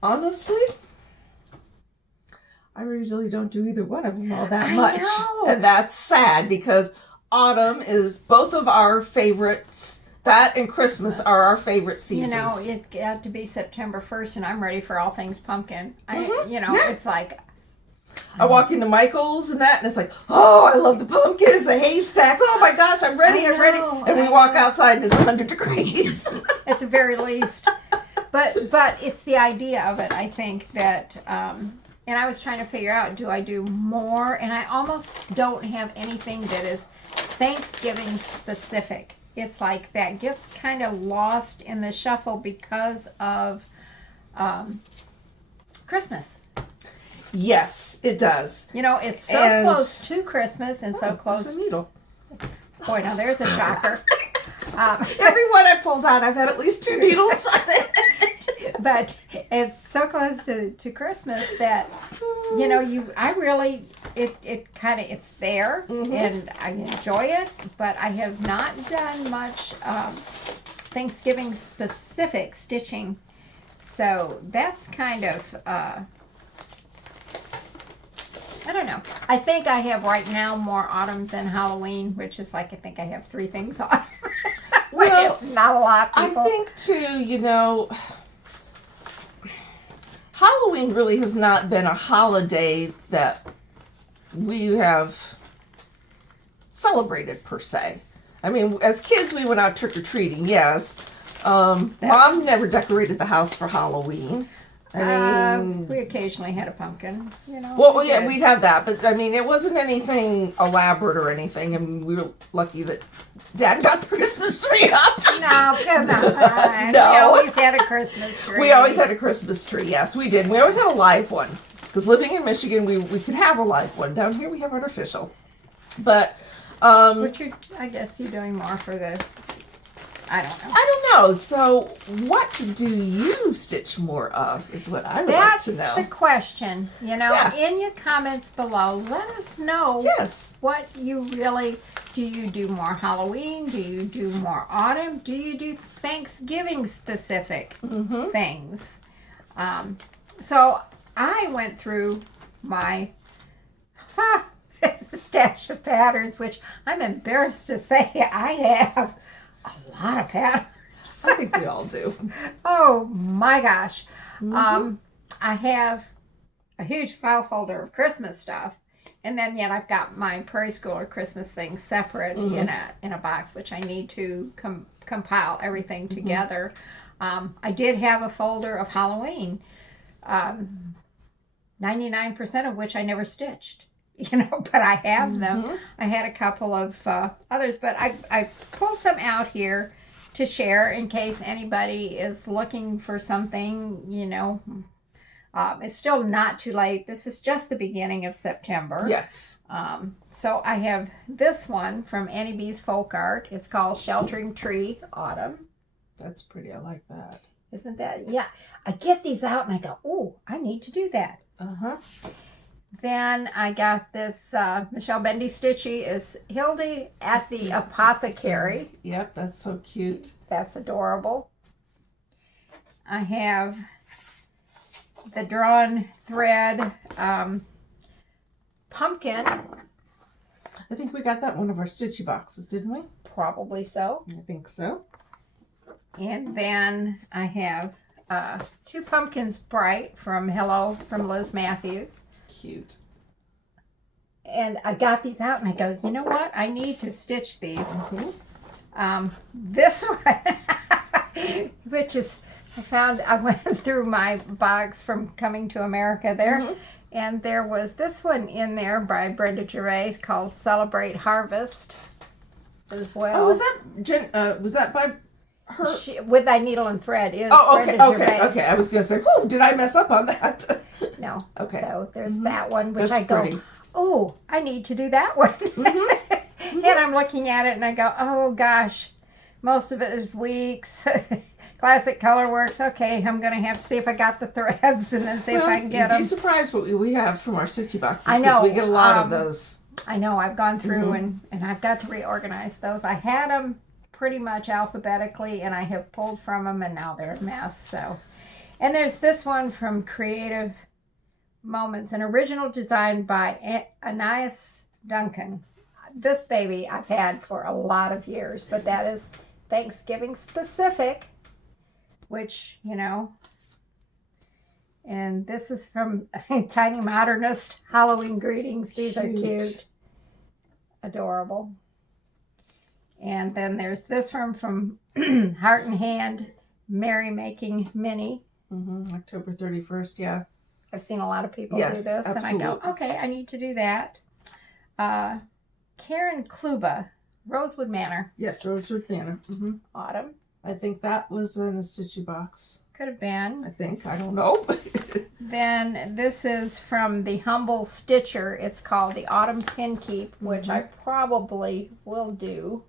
Honestly, I usually don't do either one of them all that much. And that's sad because autumn is both of our favorites. That and Christmas are our favorite seasons. You know, it got to be September 1st and I'm ready for all things pumpkin. It's like... I walk into Michael's and it's like, oh, I love the pumpkins, the haystacks. Oh my gosh, I'm ready. And we walk outside and it's 100 degrees. At the very least. But it's the idea of it, I think, that... and I was trying to figure out, do I do more? And I almost don't have anything that is Thanksgiving specific. It's like that gets kind of lost in the shuffle because of Christmas. Yes, it does. You know, it's so close to Christmas and so close. There's a needle. Boy, now there's a shocker. Every one I pulled out, I've had at least 2 needles on it. But it's so close to Christmas that, it's there and I enjoy it, but I have not done much Thanksgiving specific stitching. So that's kind of, I don't know. I think I have right now more autumn than Halloween, which is like, I think I have 3 things on. Well, not a lot, people. I think too, Halloween really has not been a holiday that we have celebrated per se. I mean, as kids, we went out trick-or-treating, yes. Mom never decorated the house for Halloween. I mean, we occasionally had a pumpkin, Well, yeah, we'd have that, but I mean, it wasn't anything elaborate or anything, and we were lucky that Dad got the Christmas tree up. No, come on. No. We always had a Christmas tree. We always had a Christmas tree, yes, we did. We always had a live one, because living in Michigan, we could have a live one. Down here, we have artificial. But, I guess you're doing more for the... I don't know. So, what do you stitch more of is what I would like to know. That's the question. In your comments below, let us know what you really... Do you do more Halloween? Do you do more autumn? Do you do Thanksgiving specific things? So, I went through my stash of patterns, which I'm embarrassed to say I have a lot of patterns. I think we all do. Oh my gosh. I have a huge file folder of Christmas stuff, and then yet I've got my Prairie Schooler Christmas things separate in a box, which I need to compile everything together. I did have a folder of Halloween, 99% of which I never stitched. But I have them. I had a couple of others, but I pulled some out here to share in case anybody is looking for something, it's still not too late. This is just the beginning of September. Yes. So I have this one from Annie B's Folk Art. It's called Sheltering Tree Autumn. That's pretty. I like that. Isn't that? Yeah. I get these out and I go, oh, I need to do that. Then I got this Michelle Bendy Stitchy is Hildy at the Apothecary. Yep, that's so cute. That's adorable. I have the drawn thread pumpkin. I think we got that one of our stitchy boxes, didn't we? Probably so. I think so. And then I have two pumpkins bright from Hello from Liz Matthews. It's cute. And I got these out and I go, you know what? I need to stitch these. This one, which is, I went through my box from Coming to America there. And there was this one in there by Brenda Gervais called Celebrate Harvest as well. Oh, was that by her? With Thy Needle and Thread is okay, Brenda okay, Gervais. okay. I was going to say, whoa, did I mess up on that? No. Okay. So there's that one, which That's I go, pretty. oh, I need to do that one. And I'm looking at it and I go, oh gosh, most of it is weeks. Classic Color Works. Okay, I'm going to have to see if I got the threads and then see if I can get You'd them. be surprised what we have from our stitchy boxes. I 'cause know, we get a lot of those. I know. I've gone through and I've got to reorganize those. I had them pretty much alphabetically and I have pulled from them and now they're a mess. So, and there's this one from Creative Moments, an original design by Anais Duncan. This baby I've had for a lot of years, but that is Thanksgiving specific, which, you know, and this is from Tiny Modernist Halloween Greetings. These are cute. Adorable. And then there's this one from Heart and Hand Merry Making Mini. October 31st, yeah. I've seen a lot of people Yes, do this, absolutely. and I go, okay, I need to do that. Karen Kluba, Rosewood Manor. Yes, Rosewood Manor. Autumn. I think that was in a stitchy box. Could have been. I think. I don't know. Then this is from the Humble Stitcher. It's called the Autumn Pin Keep, which I probably will do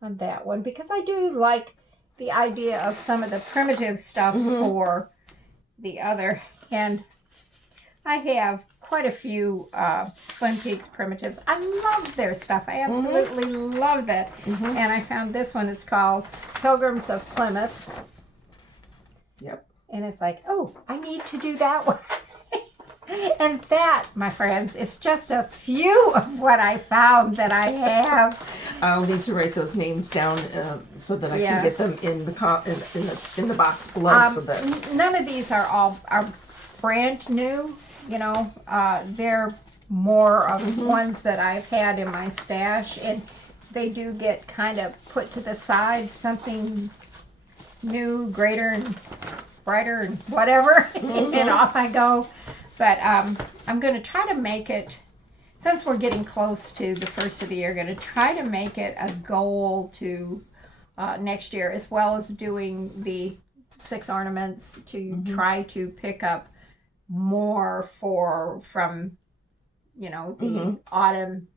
on that one because I do like the idea of some of the primitive stuff for the other. And I have quite a few Twin Peaks primitives. I love their stuff. I absolutely love it. And I found this one. It's called Pilgrims of Plymouth. Yep. And it's like, oh, I need to do that one. And that, my friends, is just a few of what I found that I have. I'll need to write those names down so that I can get them in the box below. So that none of these are brand new. You know, they're more of ones that I've had in my stash, and they do get kind of put to the side. Something new, greater, and brighter, and whatever, and off I go. But I'm going to try to make it, since we're getting close to the first of the year, going to try to make it a goal to next year, as well as doing the 6 ornaments, to try to pick up more from, you know, the autumn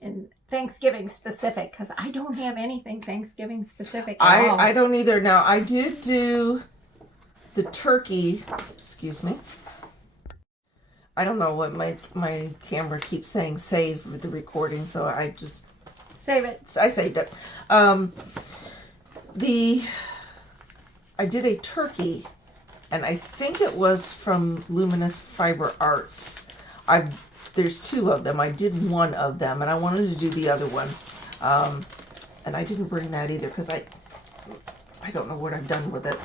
and Thanksgiving specific, because I don't have anything Thanksgiving specific at all. I don't either. Now, I did do the turkey, excuse me. I don't know what my camera keeps saying save with the recording, so I just save it. I saved it. I did a turkey, and I think it was from Luminous Fiber Arts. There's 2 of them. I did one of them, and I wanted to do the other one. And I didn't bring that either because I don't know what I've done with it.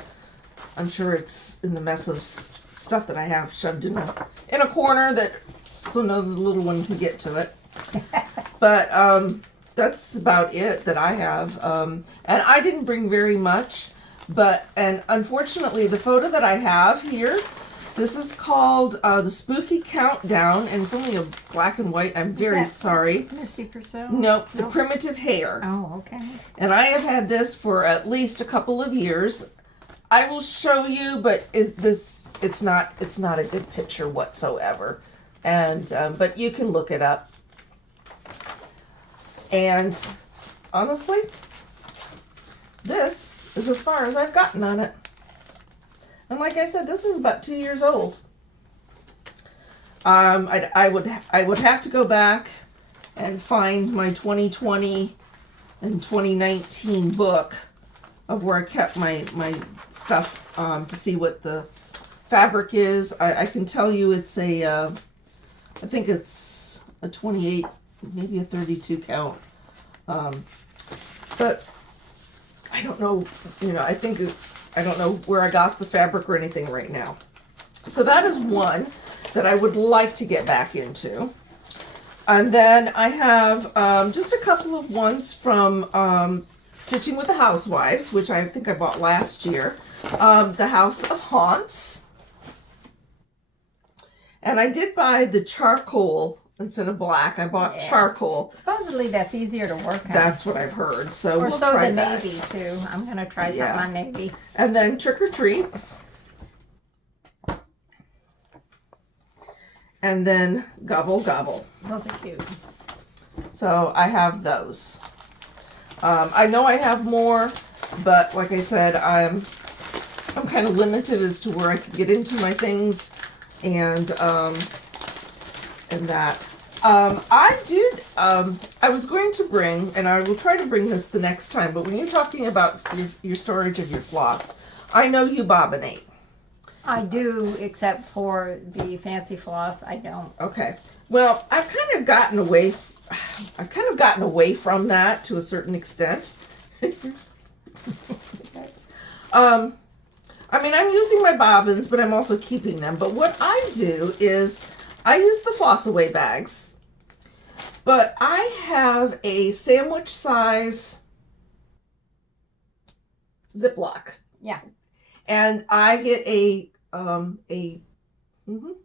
I'm sure it's in the mess of stuff that I have shoved in a corner so no little one can get to it. But that's about it that I have. And I didn't bring very much, and unfortunately the photo that I have here, this is called the Spooky Countdown, and it's only a black and white. I'm very sorry. Misty Purcell? Nope, the Primitive Hare. Oh, okay. And I have had this for at least a couple of years. I will show you, but it's not a good picture whatsoever. And but you can look it up. And honestly, this is as far as I've gotten on it. And like I said, this is about 2 years old. I would have to go back and find my 2020 and 2019 book of where I kept my stuff to see what the fabric is. I can tell you it's I think it's a 28, maybe a 32 count. But I don't know, I don't know where I got the fabric or anything right now. So that is one that I would like to get back into. And then I have just a couple of ones from Stitching with the Housewives, which I think I bought last year. The House of Haunts. And I did buy the charcoal instead of black. I bought charcoal. Supposedly that's easier to work on. That's what I've heard. So or we'll so try the that. navy too. I'm gonna try something on navy. And then Trick or Treat. And then Gobble Gobble. Those are cute. So I have those. I know I have more, but like I said, I'm kind of limited as to where I can get into my things, and that. I was going to bring, and I will try to bring this the next time, but when you're talking about your storage of your floss, I know you bobbinate. I do, except for the fancy floss, I don't. Okay. Well, I've kind of gotten away from that to a certain extent. I mean, I'm using my bobbins, but I'm also keeping them. But what I do is I use the floss away bags, but I have a sandwich size Ziploc. Yeah. And I get a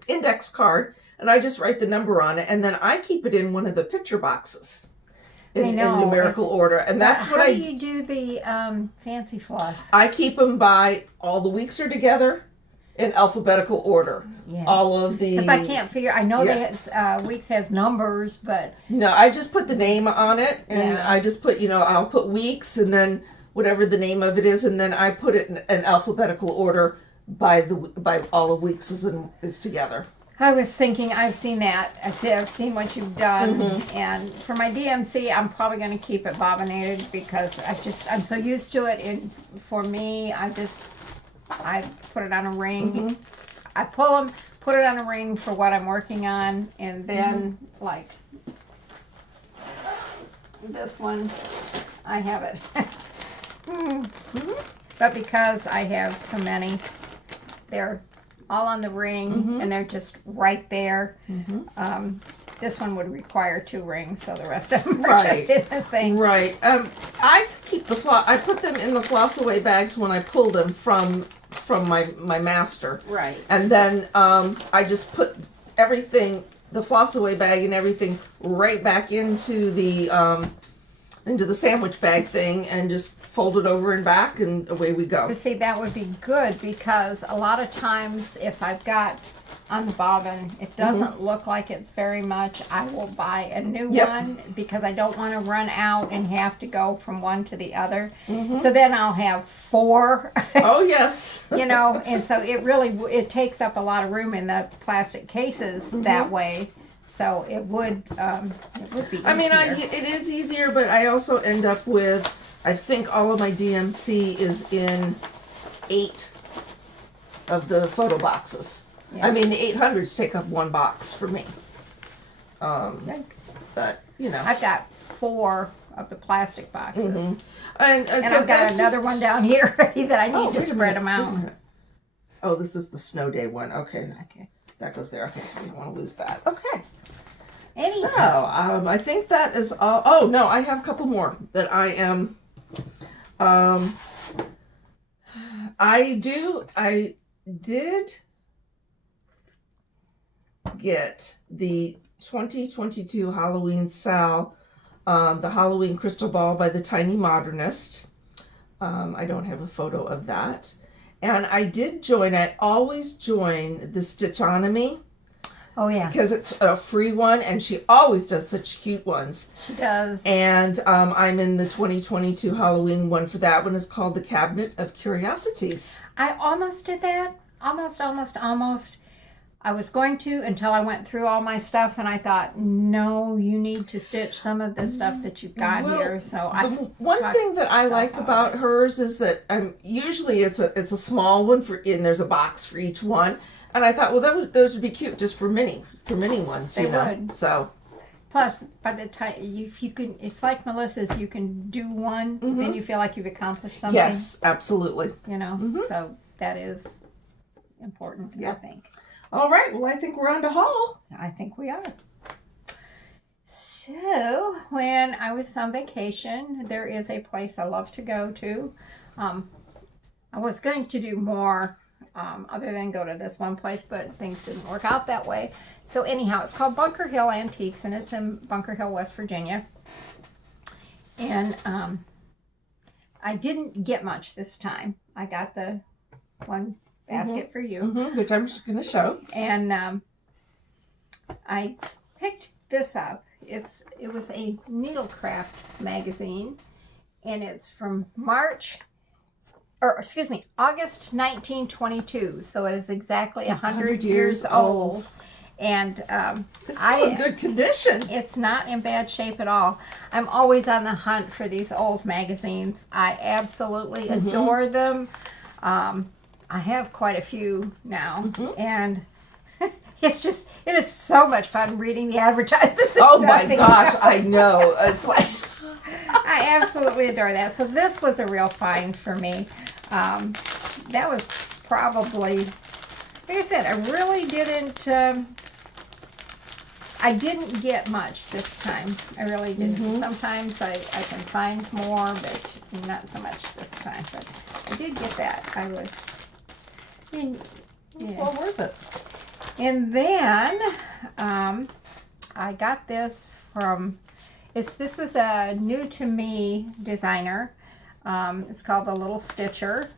index card, and I just write the number on it, and then I keep it in one of the picture boxes in numerical order, and that's what How do you do the fancy floss? I keep them by all the weeks are together in alphabetical order. Yeah. All of the. Because I can't figure. I know that weeks has numbers, but no, I just put the name on it, and I just put I'll put weeks, and then whatever the name of it is, and then I put it in alphabetical order by all of weeks is together. I was thinking, I've seen that. I've seen what you've done, and for my DMC, I'm probably going to keep it bobbinated because I'm so used to it. And for me, I put it on a ring. I pull them, put it on a ring for what I'm working on, and then like this one, I have it. But because I have so many, they're all on the ring, and they're just right there. This one would require 2 rings, so the rest of them are just in the thing. Right. I keep I put them in the floss away bags when I pull them from my master. Right. And then I just put everything, the floss away bag and everything, right back into the sandwich bag thing, and just fold it over and back, and away we go. But see, that would be good because a lot of times if I've got on the bobbin, it doesn't look like it's very much, I will buy a new one because I don't want to run out and have to go from one to the other. So then I'll have 4. Oh, yes. And so it takes up a lot of room in the plastic cases that way. So it would be easier. I mean, it is easier, but I also end up with, I think all of my DMC is in 8 of the photo boxes. Yeah. I mean, the 800s take up 1 box for me. But, I've got 4 of the plastic boxes. And so I've got another one down here that I need to spread them out. Oh, this is the snow day one. Okay. That goes there. Okay, I didn't want to lose that. Okay. So, I think that is all. Oh, no, I have a couple more that I am. I did get the 2022 Halloween Sal, the Halloween Crystal Ball by the Tiny Modernist. I don't have a photo of that. And I always join the Stitchonomy. Oh, yeah. Because it's a free one, and she always does such cute ones. She does. And I'm in the 2022 Halloween one for that one. Is called the Cabinet of Curiosities. I almost did that. Almost. I was going to until I went through all my stuff, and I thought, no, you need to stitch some of the stuff that you've got here. So one thing that I like about hers is that usually it's a small one and there's a box for each one. And I thought, well, those would be cute just for mini ones, They you know. would. So plus, by the time if you can, it's like Melissa's. You can do one, then you feel like you've accomplished something. yes, absolutely. You know, so that is important. I think. All right. Well, I think we're on to haul. I think we are. So, when I was on vacation, there is a place I love to go to. I was going to do more other than go to this one place, but things didn't work out that way. So anyhow, it's called Bunker Hill Antiques, and it's in Bunker Hill, West Virginia. And I didn't get much this time. I got the one basket for you, which I'm just going to show. and I picked this up. It was a Needlecraft magazine, and it's from August 1922. So it is exactly 100 years old. And it's still in good condition. It's not in bad shape at all. I'm always on the hunt for these old magazines. I absolutely adore them. I have quite a few now, and it is so much fun reading the advertisements. Oh my gosh, I know. It's like I absolutely adore that. So this was a real find for me. That was probably, like I said, I really didn't. I didn't get much this time. I really didn't. Sometimes I can find more, but not so much this time. But I did get that. it's well worth it. And then I got this from, this was a new to me designer. It's called The Little Stitcher.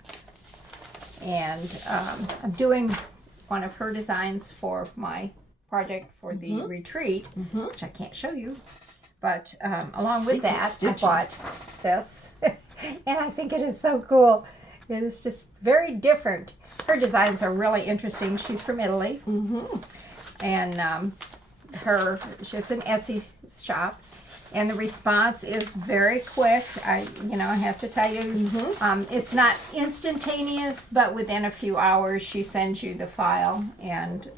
And I'm doing one of her designs for my project for the retreat, which I can't show you. But along with that, I bought this. And I think it is so cool. It is just very different. Her designs are really interesting. She's from Italy. And it's an Etsy shop. And the response is very quick. I have to tell you, it's not instantaneous, but within a few hours, she sends you the file. And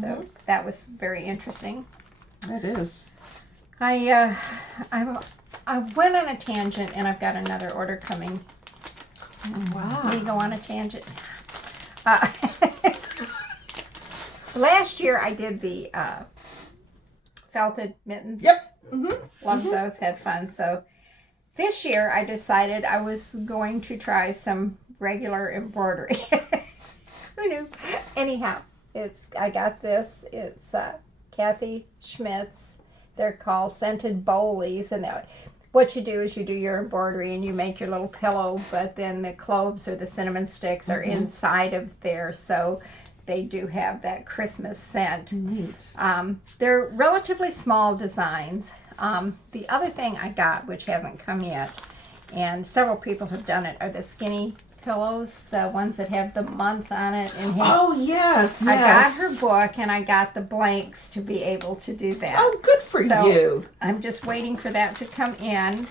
so that was very interesting. That is. I went on a tangent, and I've got another order coming. Wow. Let me go on a tangent. Last year, I did the felted mittens. Yep. Loved those, had fun. So this year, I decided I was going to try some regular embroidery. Who knew? Anyhow, I got this. It's Kathy Schmidt's. They're called scented bowlies, and what you do is you do your embroidery and you make your little pillow, but then the cloves or the cinnamon sticks are inside of there, so they do have that Christmas scent. Neat. They're relatively small designs. The other thing I got, which hasn't come yet, and several people have done it, are the skinny pillows, the ones that have the month on it. And yes. I got her book, and I got the blanks to be able to do that. Oh, good for you. I'm just waiting for that to come in.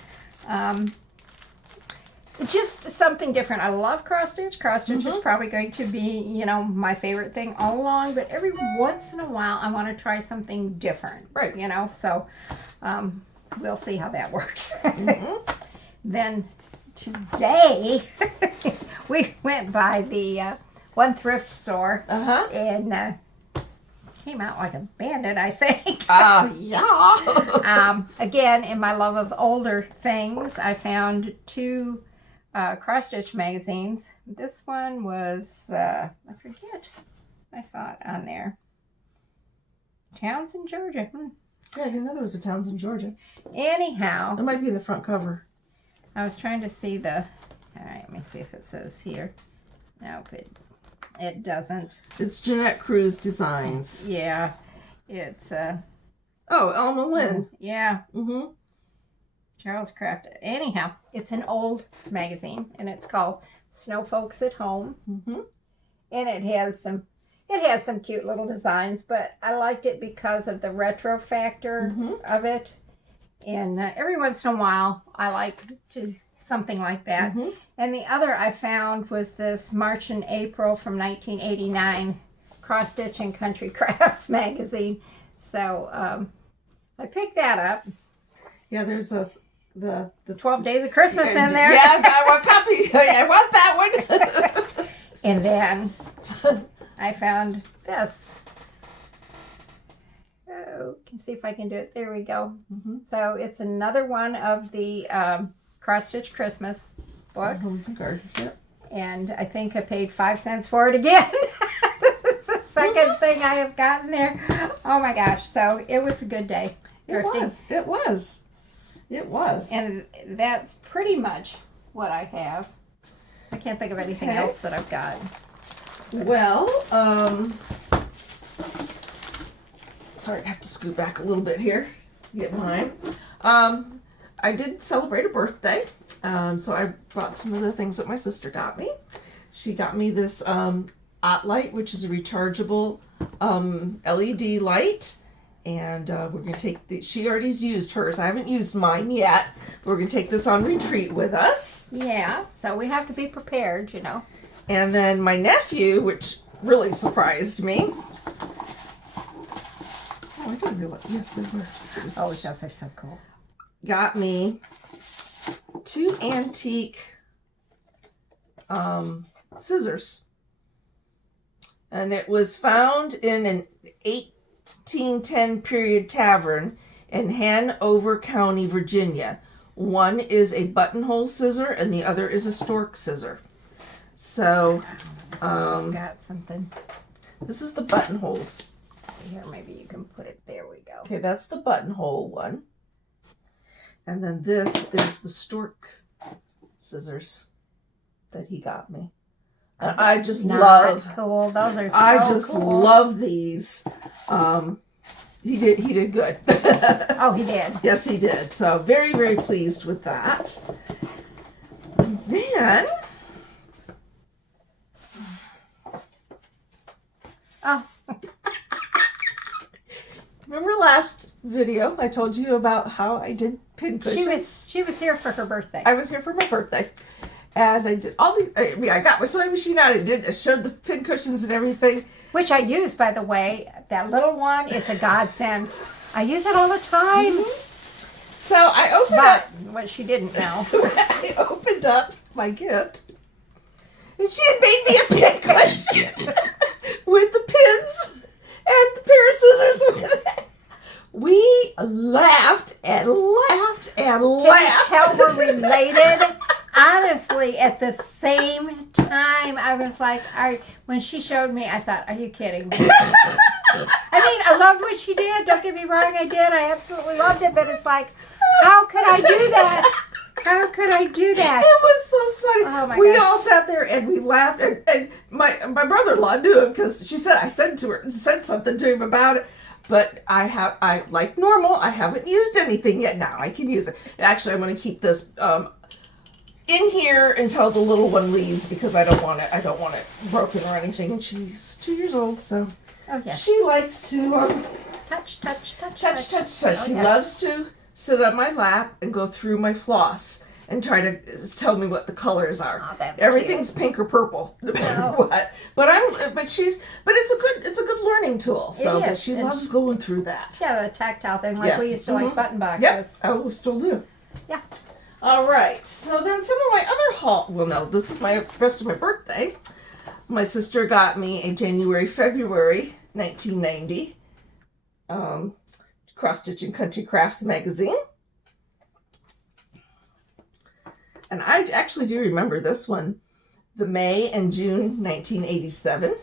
Just something different. I love cross stitch. Cross stitch is probably going to be, my favorite thing all along, but every once in a while I want to try something different. Right. So we'll see how that works. Then today we went by the one thrift store and came out like a bandit, I think. Yeah. Again, in my love of older things, I found two cross-stitch magazines. This one was, I forget, I saw it on there. Townsend, Georgia. Yeah, I didn't know there was a Townsend, Georgia. Anyhow. It might be the front cover. I was trying to see all right, let me see if it says here. Nope, it doesn't. It's Jeanette Cruz Designs. Yeah, it's, Elma Lynn. Yeah. Charles Craft. Anyhow, it's an old magazine, and it's called Snow Folks at Home. And it has It has some cute little designs, but I liked it because of the retro factor of it. And every once in a while, I like to something like that. And the other I found was this March and April from 1989 Cross Stitch and Country Crafts magazine. So I picked that up. Yeah, there's the 12 Days of Christmas in there. Yeah, I want a copy. I want that one. And then I found this. Oh, can see if I can do it. There we go. So it's another one of the Cross Stitch Christmas books. Homes and Gardens, yep. And I think I paid 5 cents for it again. This is the second thing I have gotten there. Oh my gosh. So it was a good day. It was. And that's pretty much what I have. I can't think of anything else that I've got. Well, sorry, I have to scoot back a little bit here. Get mine. I did celebrate a birthday, so I brought some of the things that my sister got me. She got me this Light, which is a rechargeable LED light, and we're going to take the, she already's used hers. I haven't used mine yet. We're going to take this on retreat with us. Yeah, so we have to be prepared, you know. And then my nephew, which really surprised me. Oh, I didn't realize. Yes, there were. Oh, those are so cool. Got me 2 antique scissors. And it was found in an 1810 period tavern in Hanover County, Virginia. One is a buttonhole scissor and the other is a stork scissor. So, got something. This is the buttonholes. Here, maybe you can put it. There we go. Okay, that's the buttonhole one. And then this is the stork scissors that he got me. And I just love. Cool. Those are so I just cool. love these. He did good. Oh, he did. Yes, he did. So very, very pleased with that. And then. Oh. Remember last video I told you about how I did pin cushions? She was here for her birthday. I was here for my birthday. And I did all the, I got my sewing machine out. I showed the pin cushions and everything. Which I use, by the way. That little one, it's a godsend. I use it all the time. So I opened up. What she didn't know. I opened up my gift. And she had made me a pin cushion with the pins and the pair of scissors with it. We laughed and laughed and laughed. Can you tell we're related? Honestly, at the same time, I was like, when she showed me, I thought, are you kidding me? I mean, I loved what she did. Don't get me wrong, I did. I absolutely loved it. But it's like, how could I do that? How could I do that? It was so funny. Oh my we gosh. all sat there and we laughed. And my brother-in-law knew him because she said I said something to him about it. But I like normal. I haven't used anything yet. Now I can use it. Actually, I'm going to keep this in here until the little one leaves because I don't want it broken or anything. And she's 2 years old, so she likes to touch. Oh, she loves to sit on my lap and go through my floss and try to tell me what the colors are. Oh, that's Everything's cute. pink or purple, no matter what. But it's a good learning tool. So but she loves going through that. She had a tactile thing like we used to like button boxes. Yep, I still do. Yeah. All right. So then some of my other haul. Well, no, this is my rest of my birthday. My sister got me a February 1990 Cross Stitch and Country Crafts magazine. And I actually do remember this one, the May and June 1987.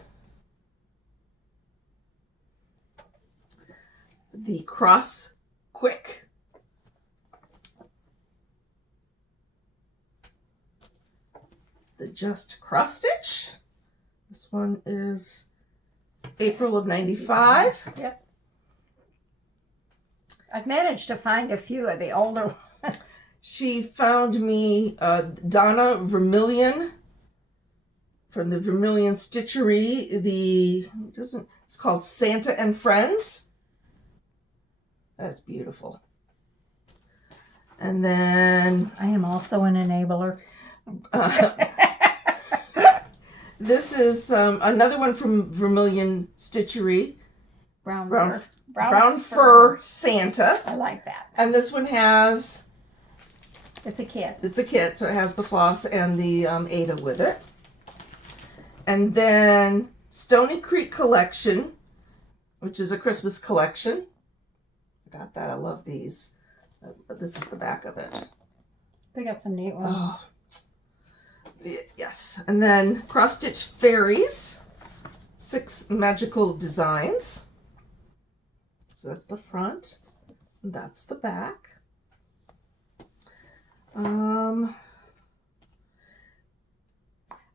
The Cross Quick. The Just Cross Stitch. This one is April of 95. Yep. I've managed to find a few of the older ones. She found me Donna Vermillion from the Vermilion Stitchery. It's called Santa and Friends. That's beautiful. And then I am also an enabler. This is another one from Vermilion Stitchery. Brown fur Santa. I like that. And this one has... It's a kit. It's a kit, so it has the floss and the Aida with it. And then Stony Creek Collection, which is a Christmas collection. I got that. I love these. This is the back of it. They got some neat ones. Oh, yes. And then Cross Stitch Fairies, 6 magical designs. So that's the front. And that's the back.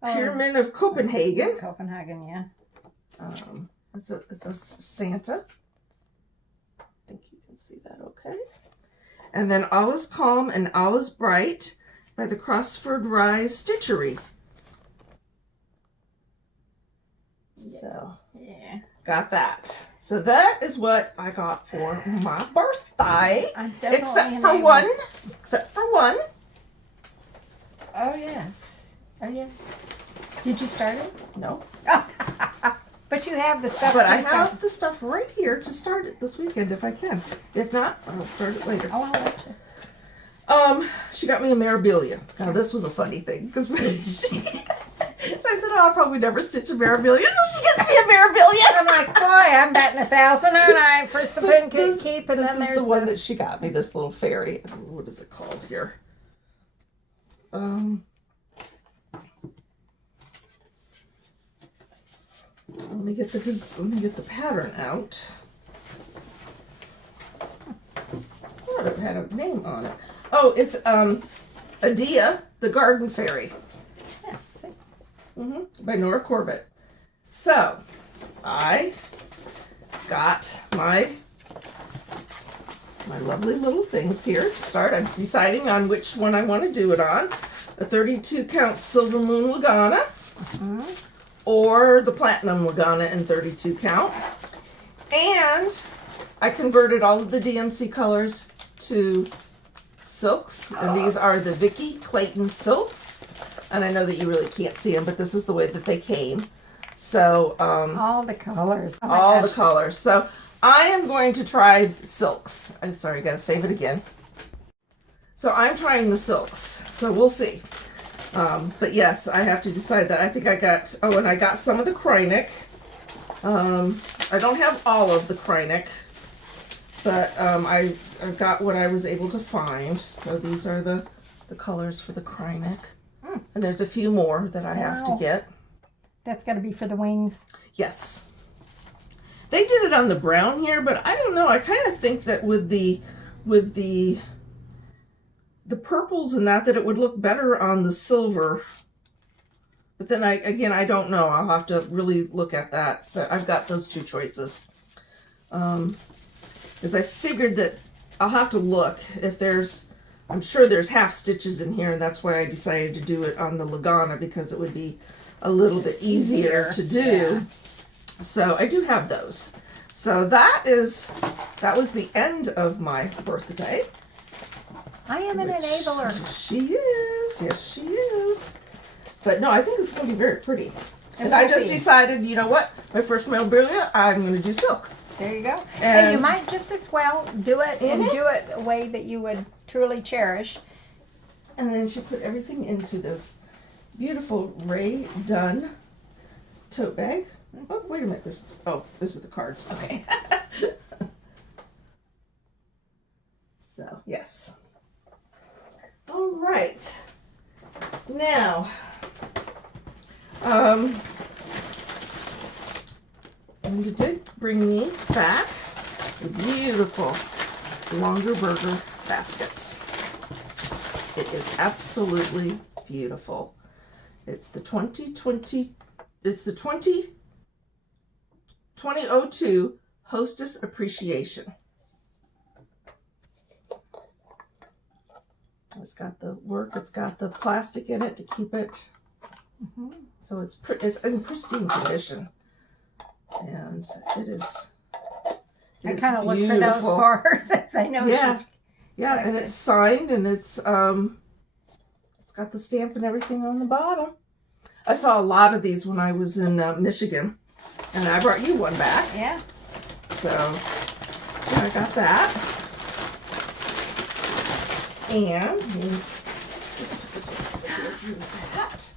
Pyramid of Copenhagen. Copenhagen, yeah. It's a Santa. I think you can see that okay. And then All is Calm and All is Bright by the Crossford Rise Stitchery. So, yeah, got that. So that is what I got for my birthday. Except for one. Oh, yes. Oh, yeah. Did you start it? No. But you have the stuff. But I have the stuff right here to start it this weekend if I can. If not, I'll start it later. Oh, I'll let you. She got me a Mirabilia. Now this was a funny thing because so I said, "Oh, I'll probably never stitch a Mirabilia." So she gets me a Mirabilia. I'm like, boy, I'm betting 1,000, aren't I? First the pin could keep, and then there's this is the one that she got me. This little fairy. What is it called here? Let me get the pattern out. Oh, it had a name on it. Oh, it's Aida, the Garden Fairy. Yeah, see. By Nora Corbett. So, I got my lovely little things here to start. I'm deciding on which one I want to do it on. A 32 count Silver Moon Lagana. Or the Platinum Lagana in 32 count. And I converted all of the DMC colors to silks. And these are the Vicky Clayton silks. And I know that you really can't see them, but this is the way that they came. So, all the colors. Oh all the colors. So I am going to try silks. I'm sorry, I gotta save it again. So I'm trying the silks. So we'll see. But yes, I have to decide that. I think I got, and I got some of the Krynic. I don't have all of the Krynic, but I got what I was able to find. So these are the colors for the Krynic. And there's a few more that I have to get. That's got to be for the wings. Yes. They did it on the brown here, but I don't know. I kind of think that with the purples and that it would look better on the silver. But then I don't know. I'll have to really look at that. But I've got those two choices. Because I figured that I'll have to look if I'm sure there's half stitches in here, and that's why I decided to do it on the Lagana, because it would be a little bit easier to do. Yeah. So I do have those. So that was the end of my birthday. I am an enabler. She is. Yes, she is. But no, I think it's going to be very pretty. And I just decided, you know what? My first Mirabilia, I'm going to do silk. There you go. And you might just as well do it and do it a way that you would truly cherish. And then she put everything into this beautiful Ray Dunn tote bag. Oh, wait a minute. Those are the cards. Okay. So, yes. All right. Now, Linda did bring me back a beautiful longer burger basket. It is absolutely beautiful. It's the 2002 Hostess Appreciation. It's got the work, it's got the plastic in it to keep it So it's in pristine condition, and it is. I kind of look for those for her since I know yeah, and it's signed, and it's got the stamp and everything on the bottom. I saw a lot of these when I was in Michigan, and I brought you one back. Yeah. So yeah, I got that, and just put this over that.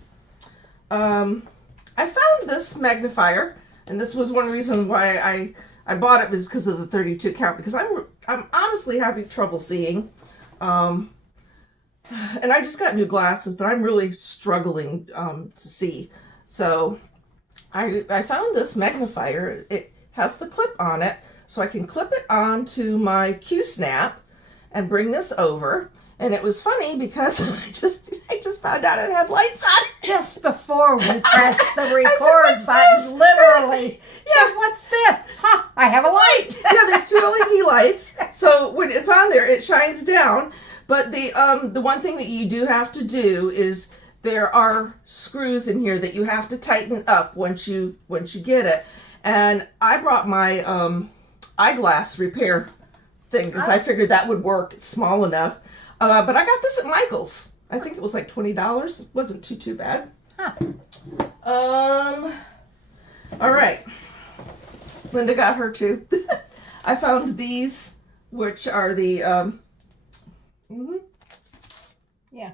I found this magnifier, and this was one reason why I bought it, was because of the 32 count, because I'm honestly having trouble seeing. And I just got new glasses, but I'm really struggling to see. So I found this magnifier. It has the clip on it, so I can clip it onto my Q-snap and bring this over. And it was funny because I just found out it had lights on it. Just before we pressed the record button, literally. Yeah, what's this? Ha! I have a light. Yeah, there's 2 LED lights. So when it's on there, it shines down. But the one thing that you do have to do is there are screws in here that you have to tighten up once you get it. And I brought my eyeglass repair thing because I figured that would work. It's small enough. But I got this at Michael's. I think it was like $20. It wasn't too bad. Huh. All right. Linda got her too. I found these, which are the Yeah.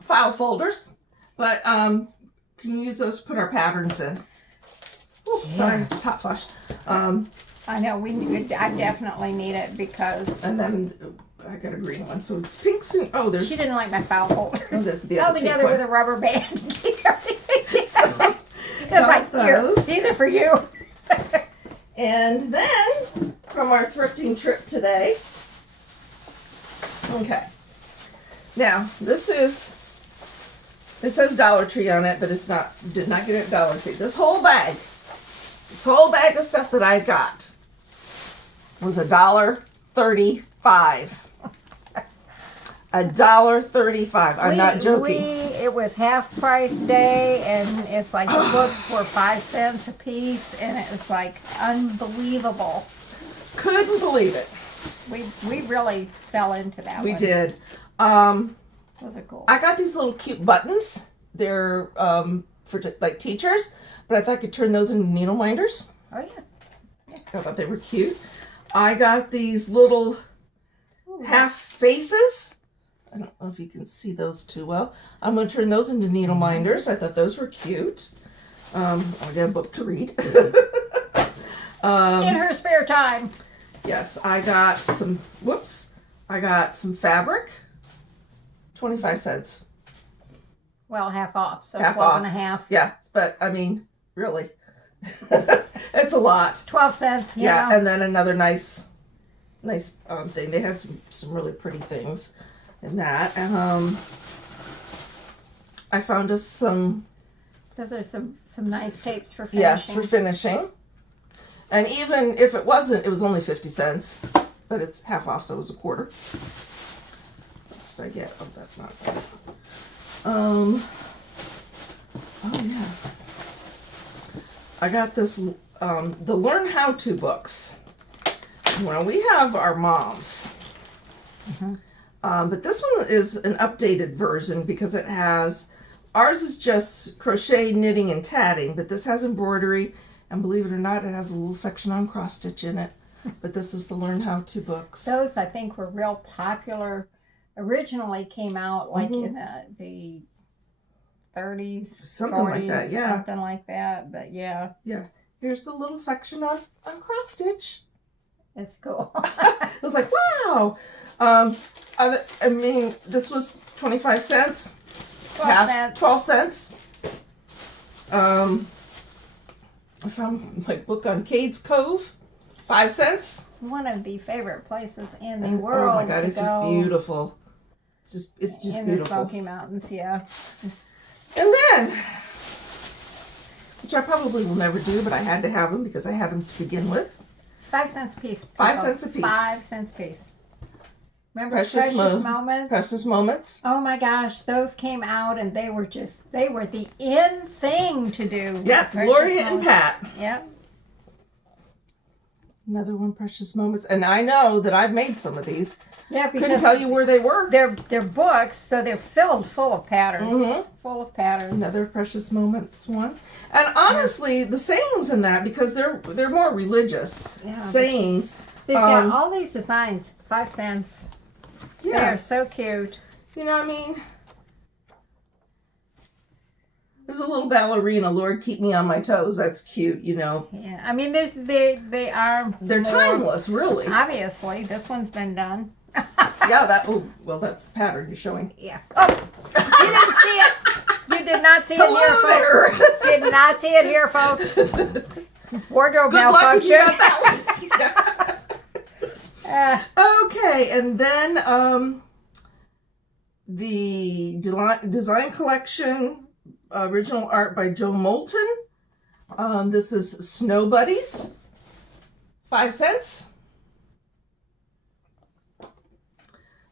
file folders, but can use those to put our patterns in. Ooh, sorry, just hot flash. I know I definitely need it because. And then I got a green one, so pinks and there's. She didn't like my file folder. Oh, there's the All other together pink with a one. rubber band. So, It's like, here, those. these are for you. And then from our thrifting trip today. Okay. Now it says Dollar Tree on it, but it's not. Did not get it at Dollar Tree. This whole bag of stuff that I got was $1.35. $1.35. I'm not joking. It was half price day, and it's like the books were 5 cents a piece, and it was like unbelievable. Couldn't believe it. We really fell into that. We one. did. Those are cool. I got these little cute buttons. They're for like teachers, but I thought I could turn those into needle minders. Oh yeah. I thought they were cute. I got these little half faces. I don't know if you can see those too well. I'm going to turn those into needle minders. I thought those were cute. I got a book to read. In her spare time. Yes, I got some. I got some fabric. 25 cents. Well, half off, so Half 12 off. and a half. Yeah, but I mean, really, it's a lot. 12 cents. Yeah, and then another nice thing. They had some really pretty things in that. I found us some. Those are some nice tapes for finishing. Yes, for finishing. And even if it wasn't, it was only 50 cents. But it's half off, so it was a quarter. What did I get? Oh, that's not good. Oh yeah. I got this, the Learn How To books. Well, we have our moms. But this one is an updated version because it has, ours is just crochet, knitting, and tatting, but this has embroidery, and believe it or not, it has a little section on cross stitch in it. But this is the Learn How To books. Those, I think, were real popular. Originally came out like in the 30s, Something 40s, like that, yeah. Something like that, but yeah. Yeah. Here's the little section on cross stitch. It's cool. I was like, wow. I mean, this was 25 cents. 12 cents. I found my book on Cade's Cove. 5 cents. One of the favorite places in the world. Oh my God, it's just beautiful. It's just in beautiful. the Smoky Mountains, yeah. And then, which I probably will never do, but I had to have them because I had them to begin with. 5 cents a piece. 5 cents a piece. 5 cents a piece. Remember Precious Moments? Precious Moments. Oh my gosh, those came out and they were the in thing to do. Yep, Gloria and Pat. Yep. Another one, Precious Moments. And I know that I've made some of these. Yeah, because couldn't tell you where they were. They're books, so they're filled full of patterns. Mm-hmm. Full of patterns. Another Precious Moments one. And honestly, the sayings in that, because they're more religious sayings. So you've got all these designs, 5 cents. Yeah. They're so cute. You know what I mean? There's a little ballerina, Lord, keep me on my toes. That's cute, you know. Yeah, I mean, they are. They're timeless, really. Obviously, this one's been done. Yeah, that's the pattern you're showing. Yeah. Oh, you didn't see it. You did not see it Hello here, folks. Did not see it here, folks. Wardrobe Good luck if you malfunction. got that one. Okay, and then the design collection, original art by Joe Moulton. This is Snow Buddies, 5 cents.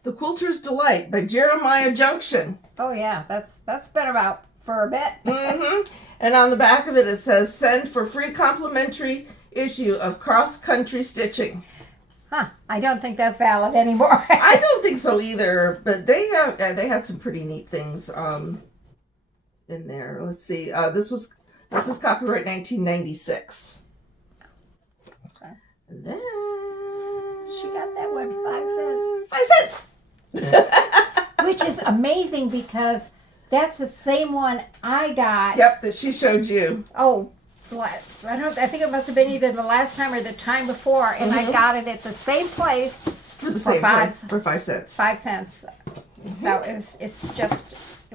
The Quilter's Delight by Jeremiah Junction. Oh yeah, that's been about for a bit. Mm-hmm. And on the back of it, it says, send for free complimentary issue of cross-country stitching. Huh, I don't think that's valid anymore. I don't think so either, but they had some pretty neat things in there. Let's see. This is copyright 1996. Okay. And then She got that one, 5 5 cents. cents. Which is amazing because that's the same one I got. Yep, that she showed you. Oh, what? I think it must have been either the last time or the time before, and I got it at the same place For the same price, for 5 cents. 5 cents. So it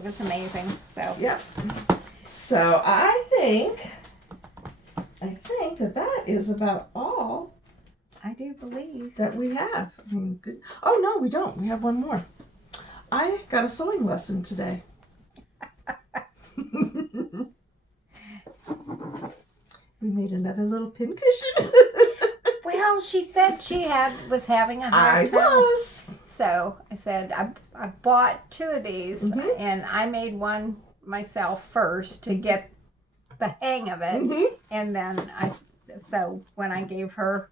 was amazing. So Yep. So I think that is about all I do believe. that we have. I mean, good. Oh no, we don't. We have one more. I got a sewing lesson today. We made another little pin cushion. Well, she said she was having a hard time. I was. So I said I bought 2 of these, and I made one myself first to get the hang of it, and then so when I gave her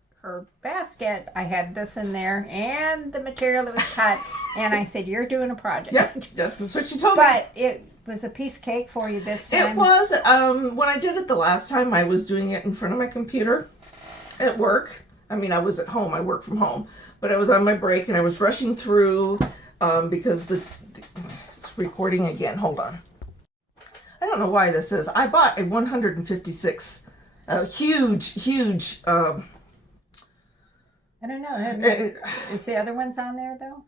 basket, I had this in there and the material that was cut, and I said, "You're doing a project." Yeah, that's what she told me. But it was a piece of cake for you this time. It was. When I did it the last time, I was doing it in front of my computer at work. I mean, I was at home. I work from home. But I was on my break, and I was rushing through because it's recording again. Hold on. I don't know why this is. I bought a 156 huge. I don't know. Is the other ones on there, though?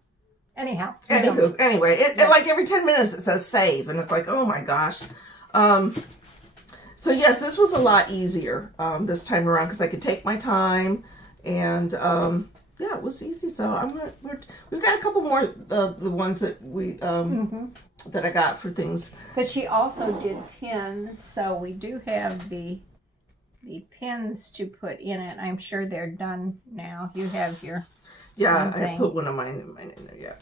Anyhow. Anyway, like every 10 minutes it says save, and it's like, oh my gosh. So yes, this was a lot easier this time around because I could take my time, and yeah, it was easy. So we've got a couple more of the ones that we that I got for things. But she also did pins, so we do have the pins to put in it. I'm sure they're done now. You have your I put one of mine in there.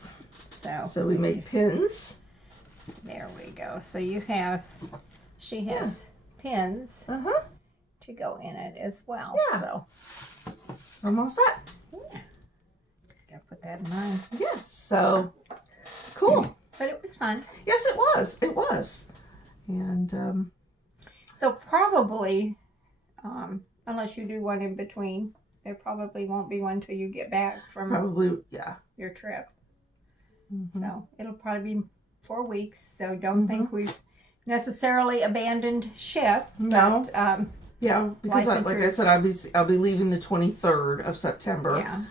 Yeah. So we make pins. There we go. So she has pins to go in it as well. Yeah. So I'm all set. Yeah. Gotta put that in mind. Yes. So cool. But it was fun. Yes, it was. It was. And so probably, unless you do one in between, there probably won't be one till you get back from your trip. So it'll probably be 4 weeks. So don't think we've necessarily abandoned ship. No. But, yeah, because like I said, I'll be leaving the 23rd of September. Yeah.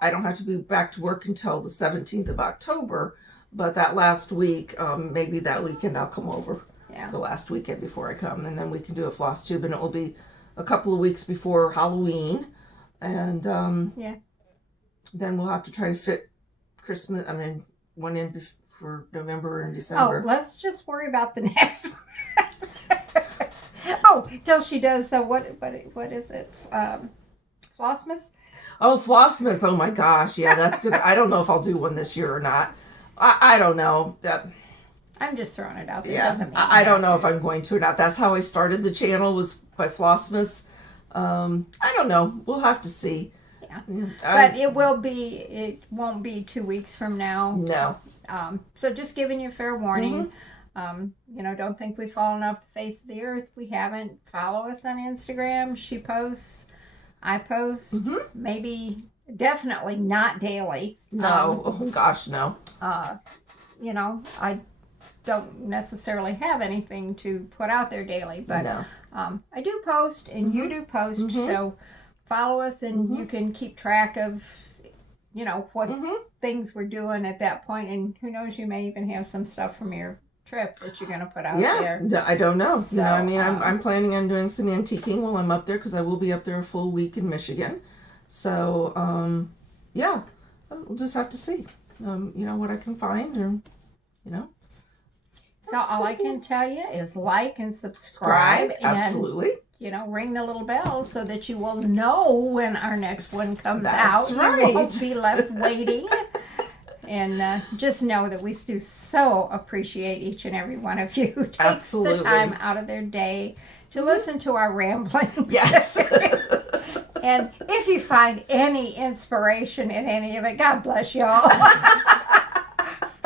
I don't have to be back to work until the 17th of October, but that last week, maybe that weekend I'll come over. Yeah. The last weekend before I come, and then we can do a Flosstube, and it will be a couple of weeks before Halloween, and then we'll have to try to fit Christmas. I mean, one in for November and December. Oh, let's just worry about the next one. Oh, till she does. So what is it? Flossmas? Oh, Flossmas. Oh my gosh. Yeah, that's good. I don't know if I'll do one this year or not. I don't know. I'm just throwing it out there. Yeah, Doesn't mean I don't know if I'm going to or not. That's how I started the channel, was by Flossmas. I don't know. We'll have to see. Yeah. I- But it won't be 2 weeks from now. no. So just giving you fair warning. Don't think we've fallen off the face of the earth. We haven't. Follow us on Instagram. She posts. I post. Maybe, definitely not daily. No. Oh gosh, no. I don't necessarily have anything to put out there daily, but No. I do post, and you do post. So follow us, and you can keep track of what things we're doing at that point, and who knows, you may even have some stuff from your trip that you're going to put out there. Yeah, I don't know. So, I mean, I'm planning on doing some antiquing while I'm up there, because I will be up there a full week in Michigan. So, yeah, we'll just have to see, what I can find, or, So all I can tell you is like and subscribe, and absolutely. Ring the little bell so that you will know when our next one comes That's out. right. You won't be left waiting. And just know that we do so appreciate each and every one of you who takes Absolutely. the time out of their day to listen to our ramblings. Yes. And if you find any inspiration in any of it, God bless y'all.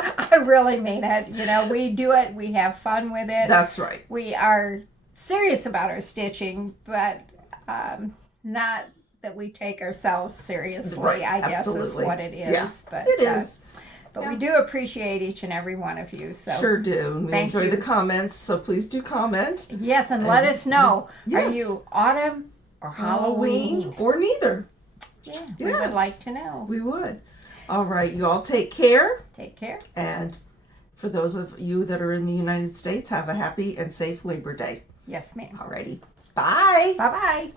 I really mean it. We do it. We have fun with it. That's right. We are serious about our stitching, but not that we take ourselves seriously, Right, I guess absolutely. is what it is. Yeah, but it is. But we do appreciate each and every one of you. So Sure do. And we thank enjoy you. the comments, so please do comment. yes, and let us know. Yes. Are you autumn or Halloween? Or neither. Yeah, we would Yes. like to know. We would. All right, you all take care. Take care. And for those of you that are in the United States, have a happy and safe Labor Day. Yes, ma'am. Alrighty. Bye. Bye-bye.